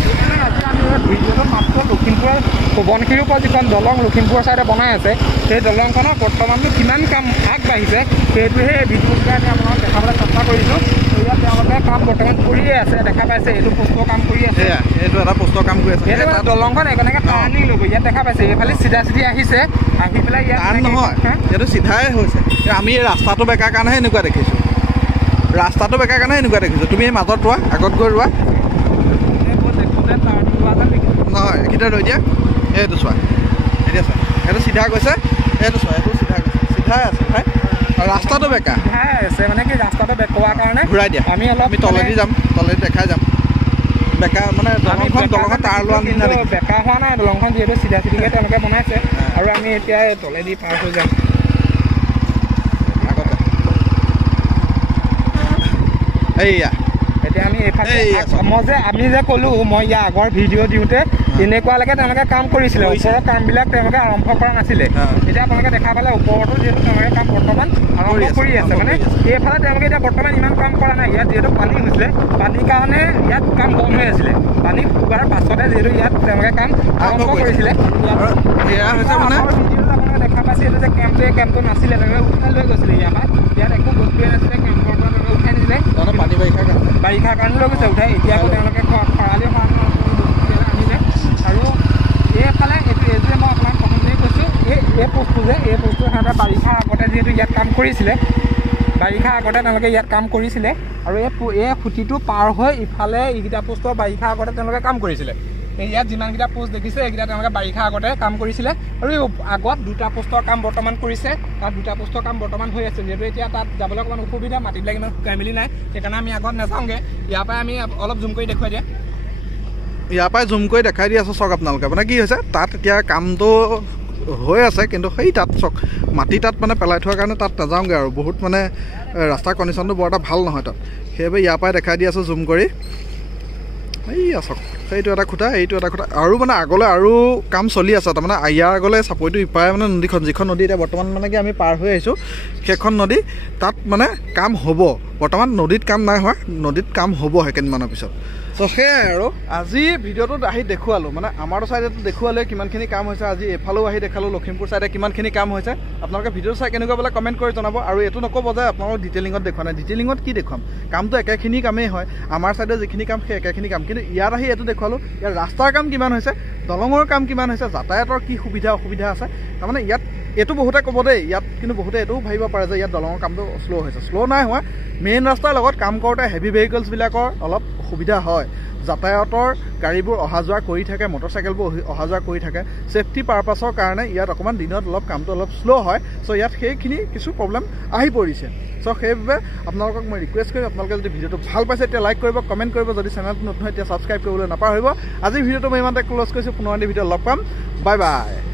সেইকাৰণে আজি আমি ভিডিঅ'টো মাত্ৰ লখিমপুৰৰ সোৱণশিৰিৰ পৰা যিখন দলং লখিমপুৰৰ ছাইডে বনাই আছে সেই দলংখনৰ বৰ্তমানটো কিমান কাম আগবাঢ়িছে সেইটোহে এই ভিডিঅ'টোতে আমি আপোনালোকক দেখাবলৈ চেষ্টা কৰিছোঁ। ইয়াত তেওঁলোকে কাম বৰ্তমান কৰিয়ে আছে, দেখা পাইছে এইটো পোষ্টৰ কাম কৰি আছে, এইটো এটা পোষ্টৰ কাম কৰি আছে। এইটো দলংখন এনেকৈ টাৰ্ণিং ল'ব, ইয়াত দেখা পাইছে এইফালে চিধা চিধি আহিছে, আহি পেলাই ইয়াত নহয়, এইটো চিধাই হৈছে। আমি এই ৰাস্তাটো বেকাৰ কাৰণেহে এনেকুৱা দেখিছোঁ, ৰাস্তাটো বেকাৰ কাৰণে এনেকুৱা দেখিছোঁ। তুমি এই মাজত ৰোৱা, আগত গৈ ৰোৱা নহয়, এইকেইটা ৰৈ দিয়া। এইটো চোৱা, এতিয়া চোৱা, এইটো চিধা গৈছে, এইটো চোৱা, এইটো চিধা গৈছে, চিধাই আছে ভাই, ৰাস্তাটো বেকাৰ আছে মানে কি ৰাস্তাটো বেকোৱাৰ কাৰণে ঘূৰাই দিয়া। আমি তলেদি যাম, তলেদি দেখাই যাম। বেকাৰ মানে দলঙত তাঁৰ লোৱা নিচিনা বেকা হোৱা নাই, দলংখন যিহেতু চিধা চিধিকৈ তেওঁলোকে বনাইছে আৰু আমি এতিয়া তলেদি পাৰ হৈ যাম। আগতে এইয়া এতিয়া আমি এইফালে আমি যে ক'লোঁ মই ইয়াৰ আগৰ ভিডিঅ' দিওঁতে তেনেকুৱালৈকে তেওঁলোকে কাম কৰিছিলে, ওপৰৰ কামবিলাক তেওঁলোকে আৰম্ভ কৰা নাছিলে। এতিয়া আপোনালোকে দেখা পালে ওপৰতো যিহেতু তেওঁলোকে কাম বৰ্তমান আৰম্ভ কৰি আছে, মানে এইফালে তেওঁলোকে এতিয়া বৰ্তমান ইমান কাম কৰা নাই। ইয়াত যিহেতু পানী হৈছিলে, পানীৰ কাৰণে ইয়াত কাম বন্ধ হৈ আছিলে, পানী শুকোৱাৰ পাছতে যিহেতু ইয়াত তেওঁলোকে কাম আৰম্ভ কৰিছিলে। আপোনালোকে দেখা পাইছে এইটো যে কেম্পটো, এই কেম্পটো নাছিলে, তেওঁলোকে উঠাই লৈ গৈছিলে ইয়াৰ পৰা, ইয়াত একো বস্তুৱে নাছিলে, কেম্পৰ পৰা তেওঁলোকে উঠাই নিছিলে পানী বাৰিষাৰ কাৰণে লৈ গৈছে উঠাই। এতিয়া আকৌ তেওঁলোকে খৰালি আনিলে আৰু এইফালে এইটোৱে মই আপোনাক প্ৰথমতেই কৈছোঁ, এই পোষ্টটো যে এই পোষ্টটো সিহঁতে বাৰিষাৰ আগতে যিহেতু ইয়াত কাম কৰিছিলে, বাৰিষাৰ আগতে তেওঁলোকে ইয়াত কাম কৰিছিলে আৰু এই খুঁটিটো পাৰ হৈ ইফালে এইকেইটা পোষ্টৰ বাৰিষাৰ আগতে তেওঁলোকে কাম কৰিছিলে। ইয়াত যিমানকেইটা পোষ্ট দেখিছে এইকেইটা তেওঁলোকে বাৰিষাৰ আগতে কাম কৰিছিলে আৰু আগত দুটা পোষ্টৰ কাম বৰ্তমান কৰিছে, তাত দুটা পোষ্টৰ কাম বৰ্তমান হৈ আছে। যিহেতু এতিয়া তাত যাবলৈ অকণমান অসুবিধা, মাটিবিলাক ইমান শুকাই মেলি নাই, সেইকাৰণে আমি আগত নাযাওঁগৈ। ইয়াৰ পৰাই আমি অলপ জুম কৰি দেখুৱাই দিয়ে, ইয়াৰ পৰাই জুম কৰি দেখাই দি আছোঁ। চাওক আপোনালোকে মানে কি হৈছে, তাত এতিয়া কামটো হৈ আছে, কিন্তু সেই তাত চাওক মাটি তাত মানে পেলাই থোৱাৰ কাৰণে তাত নাযাওঁগৈ আৰু বহুত মানে ৰাস্তাৰ কণ্ডিশ্যনটো বৰ এটা ভাল নহয় তাত, সেইবাবে ইয়াৰ পৰাই দেখাই দি আছোঁ জুম কৰি। এইয়া চাওক, সেইটো এটা খুঁটা, এইটো এটা খুঁটা, আৰু মানে আগলৈ আৰু কাম চলি আছে। তাৰমানে ইয়াৰ আগলৈ চাপৰিটো ইপাৰে মানে নদীখন, যিখন নদী এতিয়া বৰ্তমান মানে কি আমি পাৰ হৈ আহিছোঁ, সেইখন নদী, তাত মানে কাম হ'ব। বৰ্তমান নদীত কাম নাই হোৱা, নদীত কাম হ'ব সেইকেইদিনমানৰ পিছত। চ' সেয়াই আৰু আজি ভিডিঅ'টোত আহি দেখুৱালোঁ, মানে আমাৰ ছাইডেতো দেখুৱালে কিমানখিনি কাম হৈছে। আজি এইফালেও আহি দেখালোঁ লখিমপুৰ ছাইডে কিমানখিনি কাম হৈছে। আপোনালোকে ভিডিঅ' চাই কেনেকুৱা বোলে কমেণ্ট কৰি জনাব, আৰু এইটো নক'ব যে আপোনালোকক ডিটেইলিঙত দেখুওৱা নাই। ডিটেইলিঙত কি দেখুৱাম, কামটো একেখিনি কামেই হয়, আমাৰ ছাইডে যিখিনি কাম সেই একেখিনি কাম, কিন্তু ইয়াত আহি এইটো দেখুৱালোঁ ইয়াৰ ৰাস্তাৰ কাম কিমান হৈছে, দলঙৰ কাম কিমান হৈছে, যাতায়াতৰ কি সুবিধা অসুবিধা আছে। তাৰমানে ইয়াত এইটো বহুতে ক'ব দেই, ইয়াত কিন্তু বহুতে এইটোও ভাবিব পাৰে যে ইয়াত দলঙৰ কামটো শ্ল' হৈছে। শ্ল' নাই হোৱা, মেইন ৰাস্তাৰ লগত কাম কৰোঁতে হেভি ভেহিকলছবিলাকৰ অলপ অসুবিধা হয়, যাতায়াতৰ গাড়ীবোৰ অহা যোৱা কৰি থাকে, মটৰচাইকেলবোৰ অহা যোৱা কৰি থাকে, ছেফটি পাৰপাছৰ কাৰণে ইয়াত অকণমান দিনত অলপ কামটো অলপ শ্ল' হয়। চ' ইয়াত সেইখিনি কিছু প্ৰব্লেম আহি পৰিছে। চ' সেইবাবে আপোনালোকক মই ৰিকুৱেষ্ট কৰিম, আপোনালোকে যদি ভিডিঅ'টো ভাল পাইছে এতিয়া লাইক কৰিব, কমেণ্ট কৰিব, যদি চেনেলটো নতুন হয় এতিয়া ছাবস্ক্ৰাইব কৰিবলৈ নাপাহৰিব। আজি ভিডিঅ'টো মই ইমানতে ক্ল'জ কৰিছোঁ, পুনৰ ভিডিঅ' লগ পাম, বাই বাই।